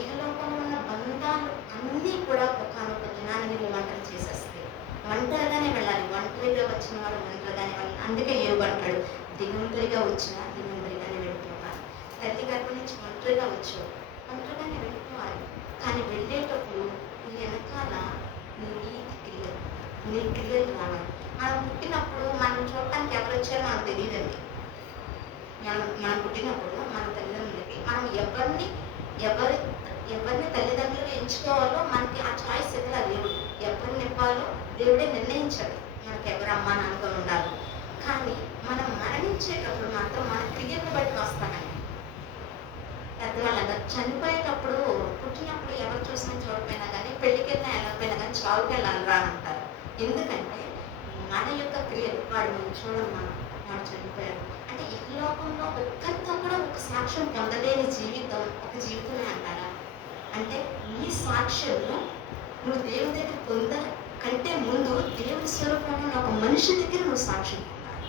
ఇహలోకంలో ఉన్న బంధాలు అన్నీ కూడా ఒకనొక దినాన్ని ఒంటరి చేసేస్తాయి. ఒంటరిగానే వెళ్ళాలి, ఒంటరిగా వచ్చిన వాడు ఒంటరిగానే వెళ్ళాలి. అందుకే యోగు అంటాడు, దిగంబరిగా వచ్చినా దిగంబరిగానే వెళ్ళిపోవాలి. తల్లి గర్భం నుంచి ఒంటరిగా వచ్చావు, ఒంటరిగానే వెళ్ళిపోవాలి. కానీ వెళ్ళేటప్పుడు నీ వెనకాల నీ క్రియలు రావాలి. మనం పుట్టినప్పుడు మనం చూడటానికి ఎవరు వచ్చారో మనకు తెలియదండి. మనం పుట్టినప్పుడు మన తల్లిదండ్రులకి మనం ఎవరిని తల్లిదండ్రులు ఎంచుకోవాలో మనకి ఆ చాయిస్ ఎట్లా దేవుడు ఎవరిని ఇవ్వాలో దేవుడే నిర్ణయించాడు. మనకి ఎవరు అమ్మా నాన్నతో ఉండాలి. కానీ మనం మరణించేటప్పుడు మాత్రం మన క్రియను బట్టి వస్తానని పెద్దవాళ్ళగా చనిపోయేటప్పుడు, పుట్టినప్పుడు ఎవరు చూసినా చూడకపోయినా కానీ, పెళ్లికి వెళ్ళినా వెళ్ళకపోయినా కానీ చావుకి వెళ్ళాలి రానంటారు. ఎందుకంటే మన యొక్క క్రియలు వాడు మనం చూడమ్మా, వాడు చనిపోయాడు అంటే ఈ లోకంలో ఒక్కరితో కూడా ఒక సాక్ష్యం పొందలేని జీవితం ఒక జీవితమే అంటారా? అంటే ఈ సాక్ష్యము నువ్వు దేవుని దగ్గర పొంద కంటే ముందు దేవుని స్వరూపంలో ఒక మనిషి దగ్గర నువ్వు సాక్ష్యం పొందాలి.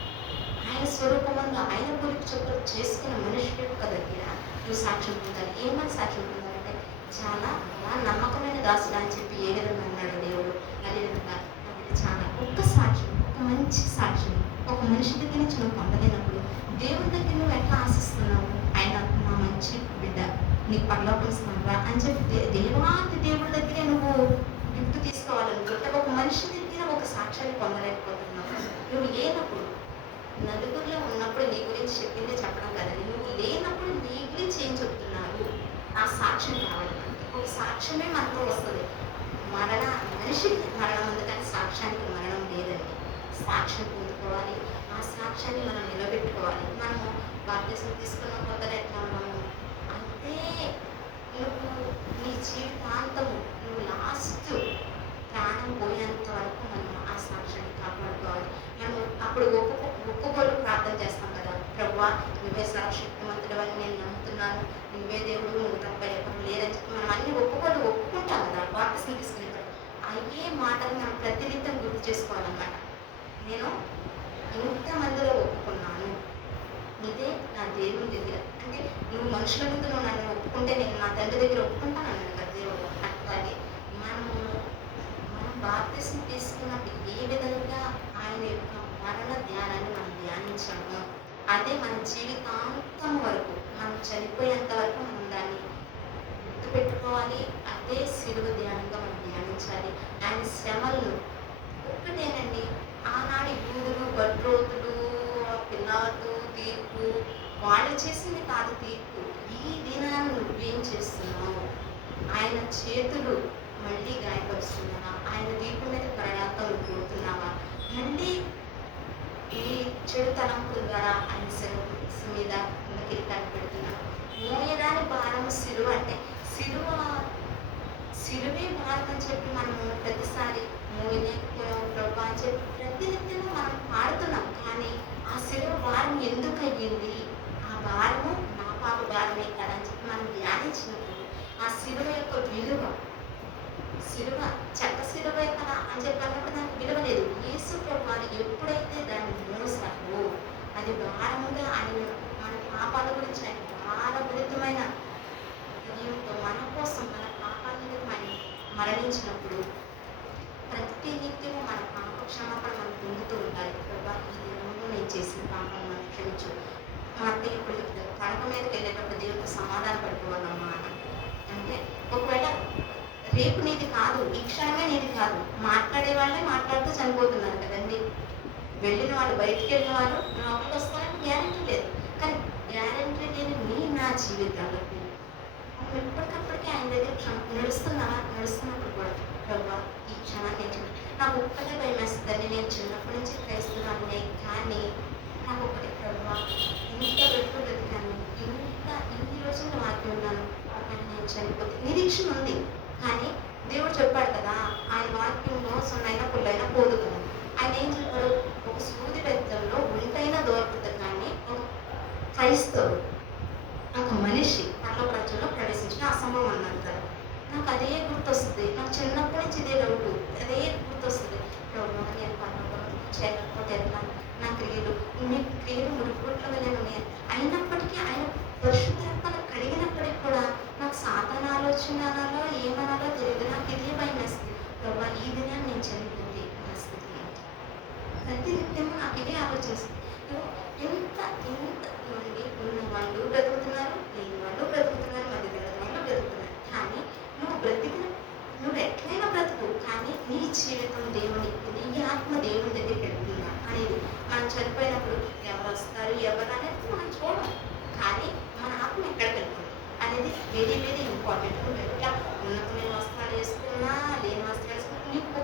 ఆయన స్వరూపంలో ఆయన గురించి చొప్పున చేసుకున్న మనిషి యొక్క దగ్గర నువ్వు సాక్ష్యం పొందాలి. ఏమని సాక్ష్యం పొందాలంటే చాలా నమ్మకమైన దాసుడు అని చెప్పి ఏ విధంగా అన్నాడు దేవుడు, అదేవిధంగా చాలా ఒక్క సాక్ష్యం, ఒక మంచి సాక్ష్యం ఒక మనిషి దగ్గర నుంచి నువ్వు పొందలేనప్పుడు దేవుని దగ్గర నువ్వు ఎట్లా ఆశిస్తున్నావు? ఆయన మా మంచి బిడ్డ నీకు పరలోకం ఇస్తానురా అని చెప్పి దేవాది దేవుడి దగ్గరే నువ్వు గిఫ్ట్ తీసుకోవాలనుకుంటే ఒక మనిషి దగ్గర ఒక సాక్ష్యాన్ని పొందలేకపోతున్నావు. నువ్వు లేనప్పుడు, నలుగురిలో ఉన్నప్పుడు నీ గురించి చెప్పిందే చెప్పడం కదండి, నువ్వు లేనప్పుడు నీ గురించి ఏం చెప్తున్నారు ఆ సాక్ష్యం కావాలంటే ఒక సాక్ష్యమే మనతో వస్తుంది. మనిషికి మరణం ఉంది కానీ సాక్ష్యానికి మరణం లేదండి. సాక్ష్యం పొందుకోవాలి, ఆ సాక్ష్యాన్ని మనం నిలబెట్టుకోవాలి. మనము బాప్తిసం తీసుకున్న కొత్తగా ఎట్లా ఉన్నాము అంటే నువ్వు నీ జీవితాంతము నువ్వు లాస్ట్ ప్రాణం పోయేంత వరకు మనం ఆ సాక్ష్యాన్ని కాపాడుకోవాలి. మనం అప్పుడు ఒప్పుకోలు ప్రార్థన చేస్తాం కదా, ప్రభువా నువ్వే సర్వశక్తిమంతుడు అని నేను నమ్ముతున్నాను, నువ్వే దేవుడు, నువ్వు తప్ప ఎవరు లేదని చెప్పి మనం అన్ని ఒప్పుకుంటాం కదా బాప్తిసం తీసుకునేటప్పుడు. అయ్యే మాటలు మనం ప్రతినిత్యం గుర్తు చేసుకోవాలన్నమాట. నేను ఇంతమందిలో ఒప్పుకున్నాను, ఇదే నా దేవుని దగ్గర. అంటే నువ్వు మనుషుల ముందు నువ్వు నన్ను ఒప్పుకుంటే నేను నా తండ్రి దగ్గర ఒప్పుకుంటాను అన్నాడు కదా దేవుడు. అట్లాగే మనం బాప్తిసం తీసుకున్నప్పుడు ఏ విధంగా ఆయన యొక్క మరణ ధ్యానాన్ని మనం ధ్యానించాము, అదే మన జీవితాంతం వరకు మనం చనిపోయేంత వరకు మనం దాన్ని గుర్తుపెట్టుకోవాలి. అదే శిలువ ధ్యానంగా మనం ధ్యానించాలి. ఆయన శ్రమలను ఒక్కటేనండి. ఆనాడు యూదులు, గడ్రోతులు, పిలాతు తీర్పు వాళ్ళు చేసింది కాదు తీర్పు. ఈ దినాన్ని నువ్వేం చేస్తున్నావు? ఆయన చేతులు మళ్ళీ గాయపరుస్తున్నావా? ఆయన వీపు మీద కొరడాతో కొడుతున్నావా? మళ్ళీ ఈ చెడు తలంపుల ద్వారా ఆయన శిరస్సు మీద కిరీటాన్ని పెడుతున్నావు. మోయరాని భారము సిలువ. అంటే సిలువే భారం అని చెప్పి మనము ప్రతిసారి మోయలేకపోయాం ప్రభా అని చెప్పి ప్రతినిత్యం మనం పాడుతున్నాం. కానీ ఆ సిలువ భారం ఎందుకు అయ్యింది, ఆ భారము నా పాప భారమే కదా అని చెప్పి మనం ధ్యానించినప్పుడు ఆ సిలువ యొక్క విలువ, సిలువ చెక్క సిలువే కదా అని చెప్పి అన్నప్పుడు దానికి విలువ లేదు. యేసు ప్రభువారు ఎప్పుడైతే దాన్ని మోసారో అది భారముగా ఆయన మన పాపాల గురించి ఆయన భారభరితమైన హృదయంతో మన కోసం మన పాపాల నిమిత్తం ఆయన మరణించినప్పుడు ప్రతి నిత్యము మన పాప క్షమాపణ మనం పొందుతూ ఉండాలి. ప్రభా ఈ దినంలో నేను చేసిన పాపాలను మనం క్షమించు. మా అత్తయ్య ఇప్పుడు పడక మీదకి వెళ్ళేటప్పుడు దేవుడితో సమాధాన పడిపోవాలమ్మా అంటే, ఒకవేళ రేపు నీది కాదు, ఈ క్షణమే నీది కాదు, మాట్లాడే వాళ్ళే మాట్లాడుతూ చనిపోతున్నారు కదండి. వెళ్ళిన వాళ్ళు, బయటికి వెళ్ళిన వాళ్ళు లోపలికి వస్తారని గ్యారెంటీ లేదు. కానీ గ్యారెంటీ లేని నా జీవితంలో ఎప్పటికప్పటికీ ఆయన దగ్గర నడుస్తున్నప్పుడు కూడా ప్రభా ఈ క్షణాన్ని నాకు ఒక్కటే భయం వేస్తుందని, నేను చిన్నప్పటి నుంచి క్రైస్తవాన్ని, కానీ నాకు ఒకటి ప్రభా ఇంత బ్రతికాను, ఇన్ని రోజులు వాక్యం ఉన్నాను, కానీ నేను చనిపోతే నిరీక్షణ ఉంది. కానీ దేవుడు చెప్పాడు కదా, ఆయన వాక్యంలో సున్నైనా పుల్లైనా పోదు కదా. ఆయన ఏం చెప్పాడు, ఒక సూది బెత్తంలో ఉంటైనా దొరుకుతుంది, కానీ ఒక క్రైస్తవుడు, ఒక మనిషి పరలోక రాజ్యంలో ప్రవేశించిన అసంభవం అన్నారు కదా. నాకు అదే గుర్తొస్తుంది. నాకు చిన్నప్పటి నుంచి ఇదే డౌట్, అదే గుర్తొస్తుంది. ప్రభు నేను పరలోకంలో చేరకపోతే ఎట్లా, నా క్రియలు మురుగుట్లుగానే ఉన్నాయి. అయినప్పటికీ ఆయన పరిశుద్ధాత్మను కడిగినప్పటికీ కూడా నాకు సాతాన ఆలోచన అనాలో ఏమనాలో తెలియదు. నాకు ఇదే భయం వేస్తుంది. ప్రభు ఈ దినాన్ని నేను చనిపోతే నా స్థితి ఏంటి? ప్రతి నిత్యము నాకు ఇదే ఆలోచిస్తుంది. ఎంత మంది ఉన్న వాళ్ళు బ్రతుకుతున్నారు, లేని వాళ్ళు బ్రతుకుతున్నారు, మధ్య తరగతి వాళ్ళు బ్రతుకుతున్నారు. కానీ నువ్వు ఎట్లయినా బ్రతుకు, కానీ నీ జీవితం దేవుని, నీ ఆత్మ దేవుని దగ్గర పెడుతుందా అనేది మనం చనిపోయినప్పుడు ఎవరు వస్తారు ఎవరు అనేది మనం చూడాలి. కానీ మన ఆత్మ ఎక్కడ పెడుతుంది అనేది వెరీ వెరీ ఇంపార్టెంట్. నువ్వు ఎట్లా ఉన్నతమైన వస్త్రాలు వేసుకున్నా, లేని వస్త్రాలు వేసుకున్నా, నీకు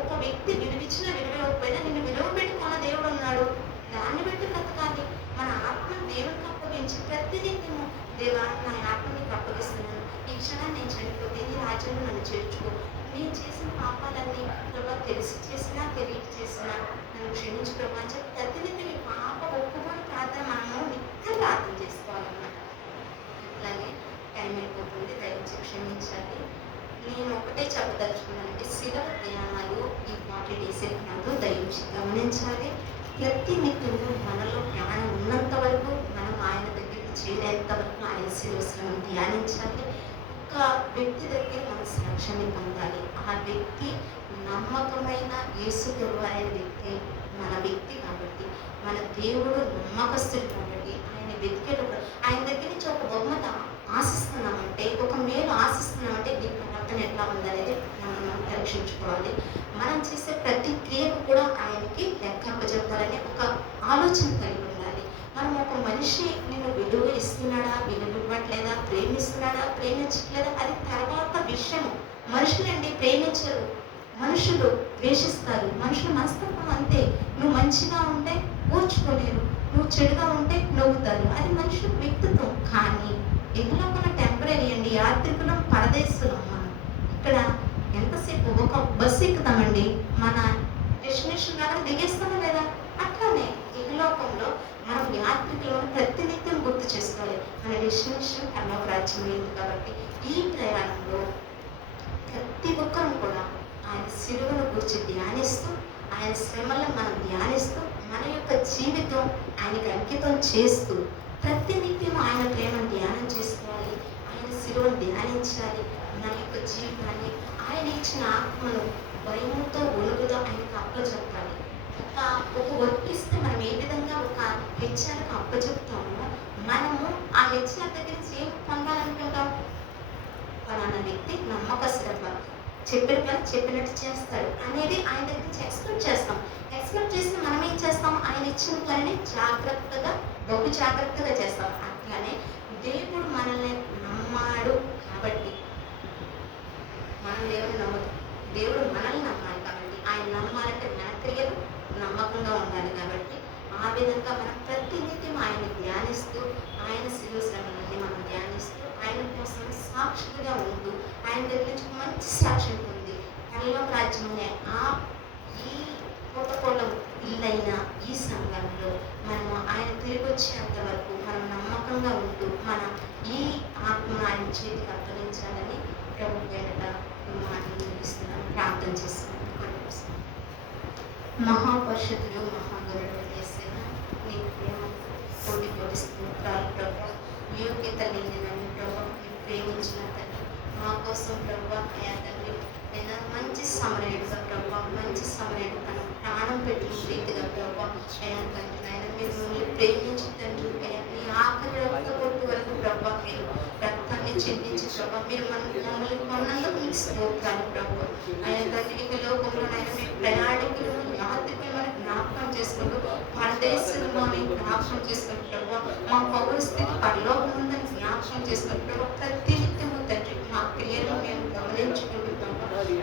ఒక వ్యక్తి విలువిచ్చినా విలువకపోయినా నిన్ను విలువ పెట్టి మన దేవుడు ఉన్నాడు, దాన్ని బట్టి బ్రతకాలి. మన ఆత్మను దేవుడికి అప్పగించి ప్రతినిత్యము దేవా నా ఆత్మ నీకు అప్పగిస్తున్నాను, ఈ క్షణాన్ని నేను చనిపోతే నీ రాజ్యంలో నన్ను చేర్చుకో, నేను చేసిన పాపాలన్నీ ప్రభా తెలిసి చేసినా తెలియక చేసినా నన్ను క్షమించు ప్రభా అని చెప్పి ప్రతినిత్యం ఈ పాప ఒప్పుకొని ప్రార్థన మనము నిత్యం ప్రార్థన చేసుకోవాలన్నమాట. అట్లాగే టైం అయిపోతుంది, దయచేసి క్షమించాలి. నేను ఒకటే చెప్పదలుచుకున్నానంటే శిలువ ధ్యానాలు ఈ 40 days కాదు, దయచేసి గమనించాలి. ప్రతి నిత్యము మనలో ప్రాణం ఉన్నంత వరకు మనం ఆయన దగ్గరికి చేరేంత వరకు ఆయన శిలువను ధ్యానించాలి. ఒక వ్యక్తి దగ్గర మన సాక్ష్యాన్ని పొందాలి. ఆ వ్యక్తి నమ్మకమైన యేసు ప్రభువు అనే వ్యక్తి మన వ్యక్తి కాబట్టి, మన దేవుడు నమ్మకస్తుడు కాబట్టి ఆయన వెతికేటప్పుడు ఆయన దగ్గర నుంచి ఒక బహుమతి ఆశిస్తున్నామంటే, ఒక మేలు ఆశిస్తున్నామంటే ఈ ప్రవర్తన ఎట్లా ఉందనేది మనం పరీక్షించుకోవాలి. మనం చేసే ప్రతి క్రియకు కూడా ఆయనకి లెక్క అప్పచెప్పాలని ఒక ఆలోచన కలిగి ఉండాలి. మనం ఒక మనిషి నిన్ను విలువ ఇస్తున్నాడా, విలువ ఇవ్వట్లేదా, ప్రేమిస్తున్నాడా, ప్రేమించట్లేదా, అది తర్వాత విషయం. మనుషులండి ప్రేమించరు, మనుషులు ద్వేషిస్తారు, మనుషుల మనస్తత్వం అంతే. నువ్వు మంచిగా ఉంటే ఓర్చుకోలేరు, నువ్వు చెడుగా ఉంటే నవ్వుతారు, అది మనుషుల వ్యక్తిత్వం. కానీ ఎదులో మన టెంపరీ అండి, యాత్రికులం పరదేశులం. మనం ఇక్కడ ఎంతసేపు ఒక బస్సు ఎక్కుతామండి, మన డెస్టినేషన్ లాగా దిగేస్తామా లేదా? అట్లానే ఇహలోకంలో మనం యాత్రికులను ప్రతినిత్యం గుర్తు చేసుకోవాలి. మన డెస్టినేషన్ పరలోక రాజ్యం లేదు కాబట్టి ఈ ప్రయాణంలో ప్రతి ఒక్కరం కూడా ఆయన శిలువను గురించి ధ్యానిస్తూ, ఆయన శ్రమలను మనం ధ్యానిస్తూ, మన యొక్క జీవితం ఆయనకి అంకితం చేస్తూ ప్రతినిత్యం ఆయన ప్రేమను ధ్యానం చేసుకోవాలి. ఆయన శిలువను ధ్యానించాలి. మన యొక్క జీవితాన్ని, ఆయన ఇచ్చిన ఆత్మను భయముతో ఒలుగుతో ఆయనకు అప్పచెప్పాలి. ఒక వర్తిస్తే మనం ఏ విధంగా ఒక హెచ్ఆర్కి అప్పచెప్తామో, మనము ఆ హెచ్ఆర్ దగ్గర నుంచి ఏం పొందాలనుకుంటాం? ఫలానా వ్యక్తి నమ్మకస్తుడబ్బా, చెప్పిన పని చెప్పినట్టు చేస్తాడు అనేది ఆయన దగ్గర నుంచి ఎక్స్పెక్ట్ చేస్తాం. ఎక్స్పెక్ట్ చేసి మనం ఏం చేస్తాం? ఆయన ఇచ్చిన పనిని జాగ్రత్తగా, బహు జాగ్రత్తగా చేస్తాం. అట్లానే దేవుడు మనల్ని నమ్మాడు కాబట్టి మనం దేవుడిని నమ్మదు, దేవుడు మనల్ని నమ్మాలి కాబట్టి, ఆయన నమ్మాలంటే మన క్రియలు నమ్మకంగా ఉండాలి. కాబట్టి ఆ విధంగా మనం ప్రతినిత్యం ఆయన ధ్యానిస్తూ, ఆయన శిలువ శ్రమలన్నీ మనం ధ్యానిస్తూ, ఆయన కోసం సాక్షులుగా ఉంటూ, ఆయన దగ్గర నుంచి మంచి సాక్ష్యం పొంది, పరలోక రాజ్యం అనే ఈ కోటకోళ్ళ ఇల్లైన ఈ సంఘంలో మనము ఆయన తిరిగి వచ్చేంత వరకు మనం నమ్మకంగా ఉంటూ మన ఈ ఆత్మను ఆయన చేతికి అప్పగించాలని ప్రభు పేరిట మాటలు చూపిస్తున్నాం, ప్రార్థన చేస్తున్నాం. మహాపరిషత్తులు మహాగరుడు చేసిన నీ ప్రేమ కోటి కోటి స్తోత్రాలు ప్రభు. యోగ్యత లేని నన్ను ప్రభు మీరు ప్రేమించిన తండ్రి, మా కోసం ప్రభు అయ్యా తండ్రి అయినా మంచి సమరయుడుగా ప్రభు, మంచి సమరయుడు తన ప్రాణం పెట్టిన రీతిగా ప్రభు అయ్యా తండ్రి ఆయన మీరు మిమ్మల్ని ప్రేమించి తండ్రి అయ్యా మీ ఆఖరి రక్త కొట్టు వరకు ప్రభు మీరు రక్తాన్ని చెందించి ప్రభు మీరు మమ్మల్ని కొన్నందుకు మీకు స్తోత్రాలు ప్రభు. అయ్యా తండ్రి ఇక లోకంలో ఆయన మీ ప్రయాణికులు యాత్రికులు మనకు జ్ఞాపకం చేసుకుంటూ పరదేశంలో జ్ఞాపకం చేసుకుంటూ ప్రభు మా పౌర స్థితి పరలోకం ఉందని జ్ఞాపకం చేసుకుంటూ ప్రభు ప్రతి నిత్యము తండ్రి మా క్రియలను మేము గమనించుకుంటూ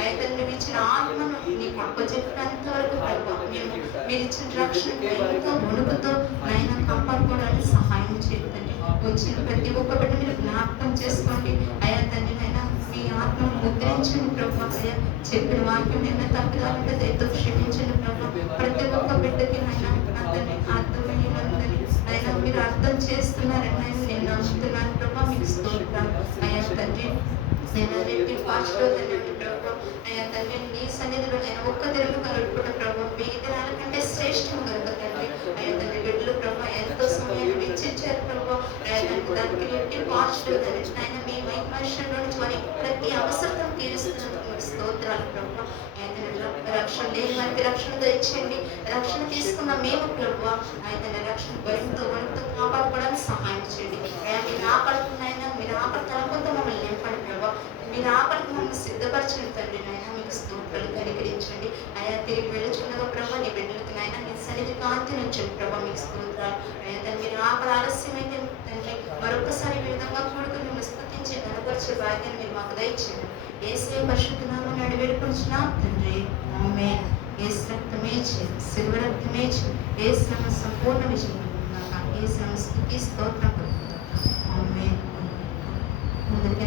అయితే నువ్వు ఇచ్చిన ఆత్మను నీకు అప్పచెప్పేంత వరకు ప్రభు మేము మీరు ఇచ్చిన రక్షణ ఎంతో వణుకుతో నాయన కాపాడుకోవడానికి సహాయం చేయండి. వచ్చిన ప్రతి ఒక్క బిడ్డ మీరు జ్ఞాపకం చేసుకోండి అయ్యా తండ్రి అయినా మీ ఆత్మను ముద్రించండి ప్రభు. అయ్యా చెప్పిన వాక్యం నిన్న తప్పుదాలంటే దయతో క్షమించండి ప్రభు. ప్రతి ఒక్క బిడ్డకి అయినా అతన్ని అర్థమయ్యేదని అయినా మీరు అర్థం చేస్తున్నారని నేను నమ్ముతున్నాను ప్రభు. మీకు స్తోత్రాలు అయ్యా తండ్రి. నేను రెడ్డి పాస్టర్ తండ్రి ప్రభు అయ్యా తండ్రి నీ సన్నిధిలో నేను ఒక్క దినము కలుపుకుంటే ప్రభు 1000 దినాల కంటే శ్రేష్టము కనుక తండ్రి అయ్యా తండ్రి బిడ్డలు ప్రభు ఎంతో సమయాన్ని వెచ్చించారు ప్రభు. అయ్యా తండ్రి దానికి రెడ్డి పాస్టర్ తండ్రి ఆయన మీ వైమర్శంలో నుంచి వారి ప్రతి అవసరం తీరుస్తున్నందుకు స్తోత్రాలు ప్రభు. రక్షణ లేని వారికి రక్షణ దయచేయండి. రక్షణ తీసుకున్న మేము ప్రభు ఆయన రక్షణ భయంతో వణుకుతో కాపాడుకోవడానికి సహాయం చేయండి. అయ్యా మీరు ఆపడుతున్నాయినా మీరు ఆపడ తలకొంత మమ్మల్ని నింపండి ప్రభు. మీరు ఆపడికి మమ్మల్ని సిద్ధపరచండి తండ్రి నాయన మీకు స్తోత్రాలు కనికరించండి. అయ్యా తిరిగి వెళ్ళుచున్నగా ప్రభు నీ బిడ్డలకి నాయన నీ సన్నిధి కాంతి నుంచండి ప్రభు మీకు స్తోత్రాలు. అయ్యా తండ్రి మీరు ఆపడ ఆలస్యమైతే తండ్రి మరొకసారి ఈ విధంగా కూడుకుని మిమ్మల్ని స్తుతించి కనపరిచే భాగ్యాన్ని మీరు మాకు దయచేయండి. యేసు పరిశుద్ధ నామమున వేడుకొనుచున్నాం తండ్రి. ఆమేన్. యేసు రక్తమే చేయి, శిలువ రక్తమే చేయి, యేసు నామమున సంపూర్ణ విజయం యేసు నామమున స్తుతి స్తోత్రం. ఆమేన్. అందరికీ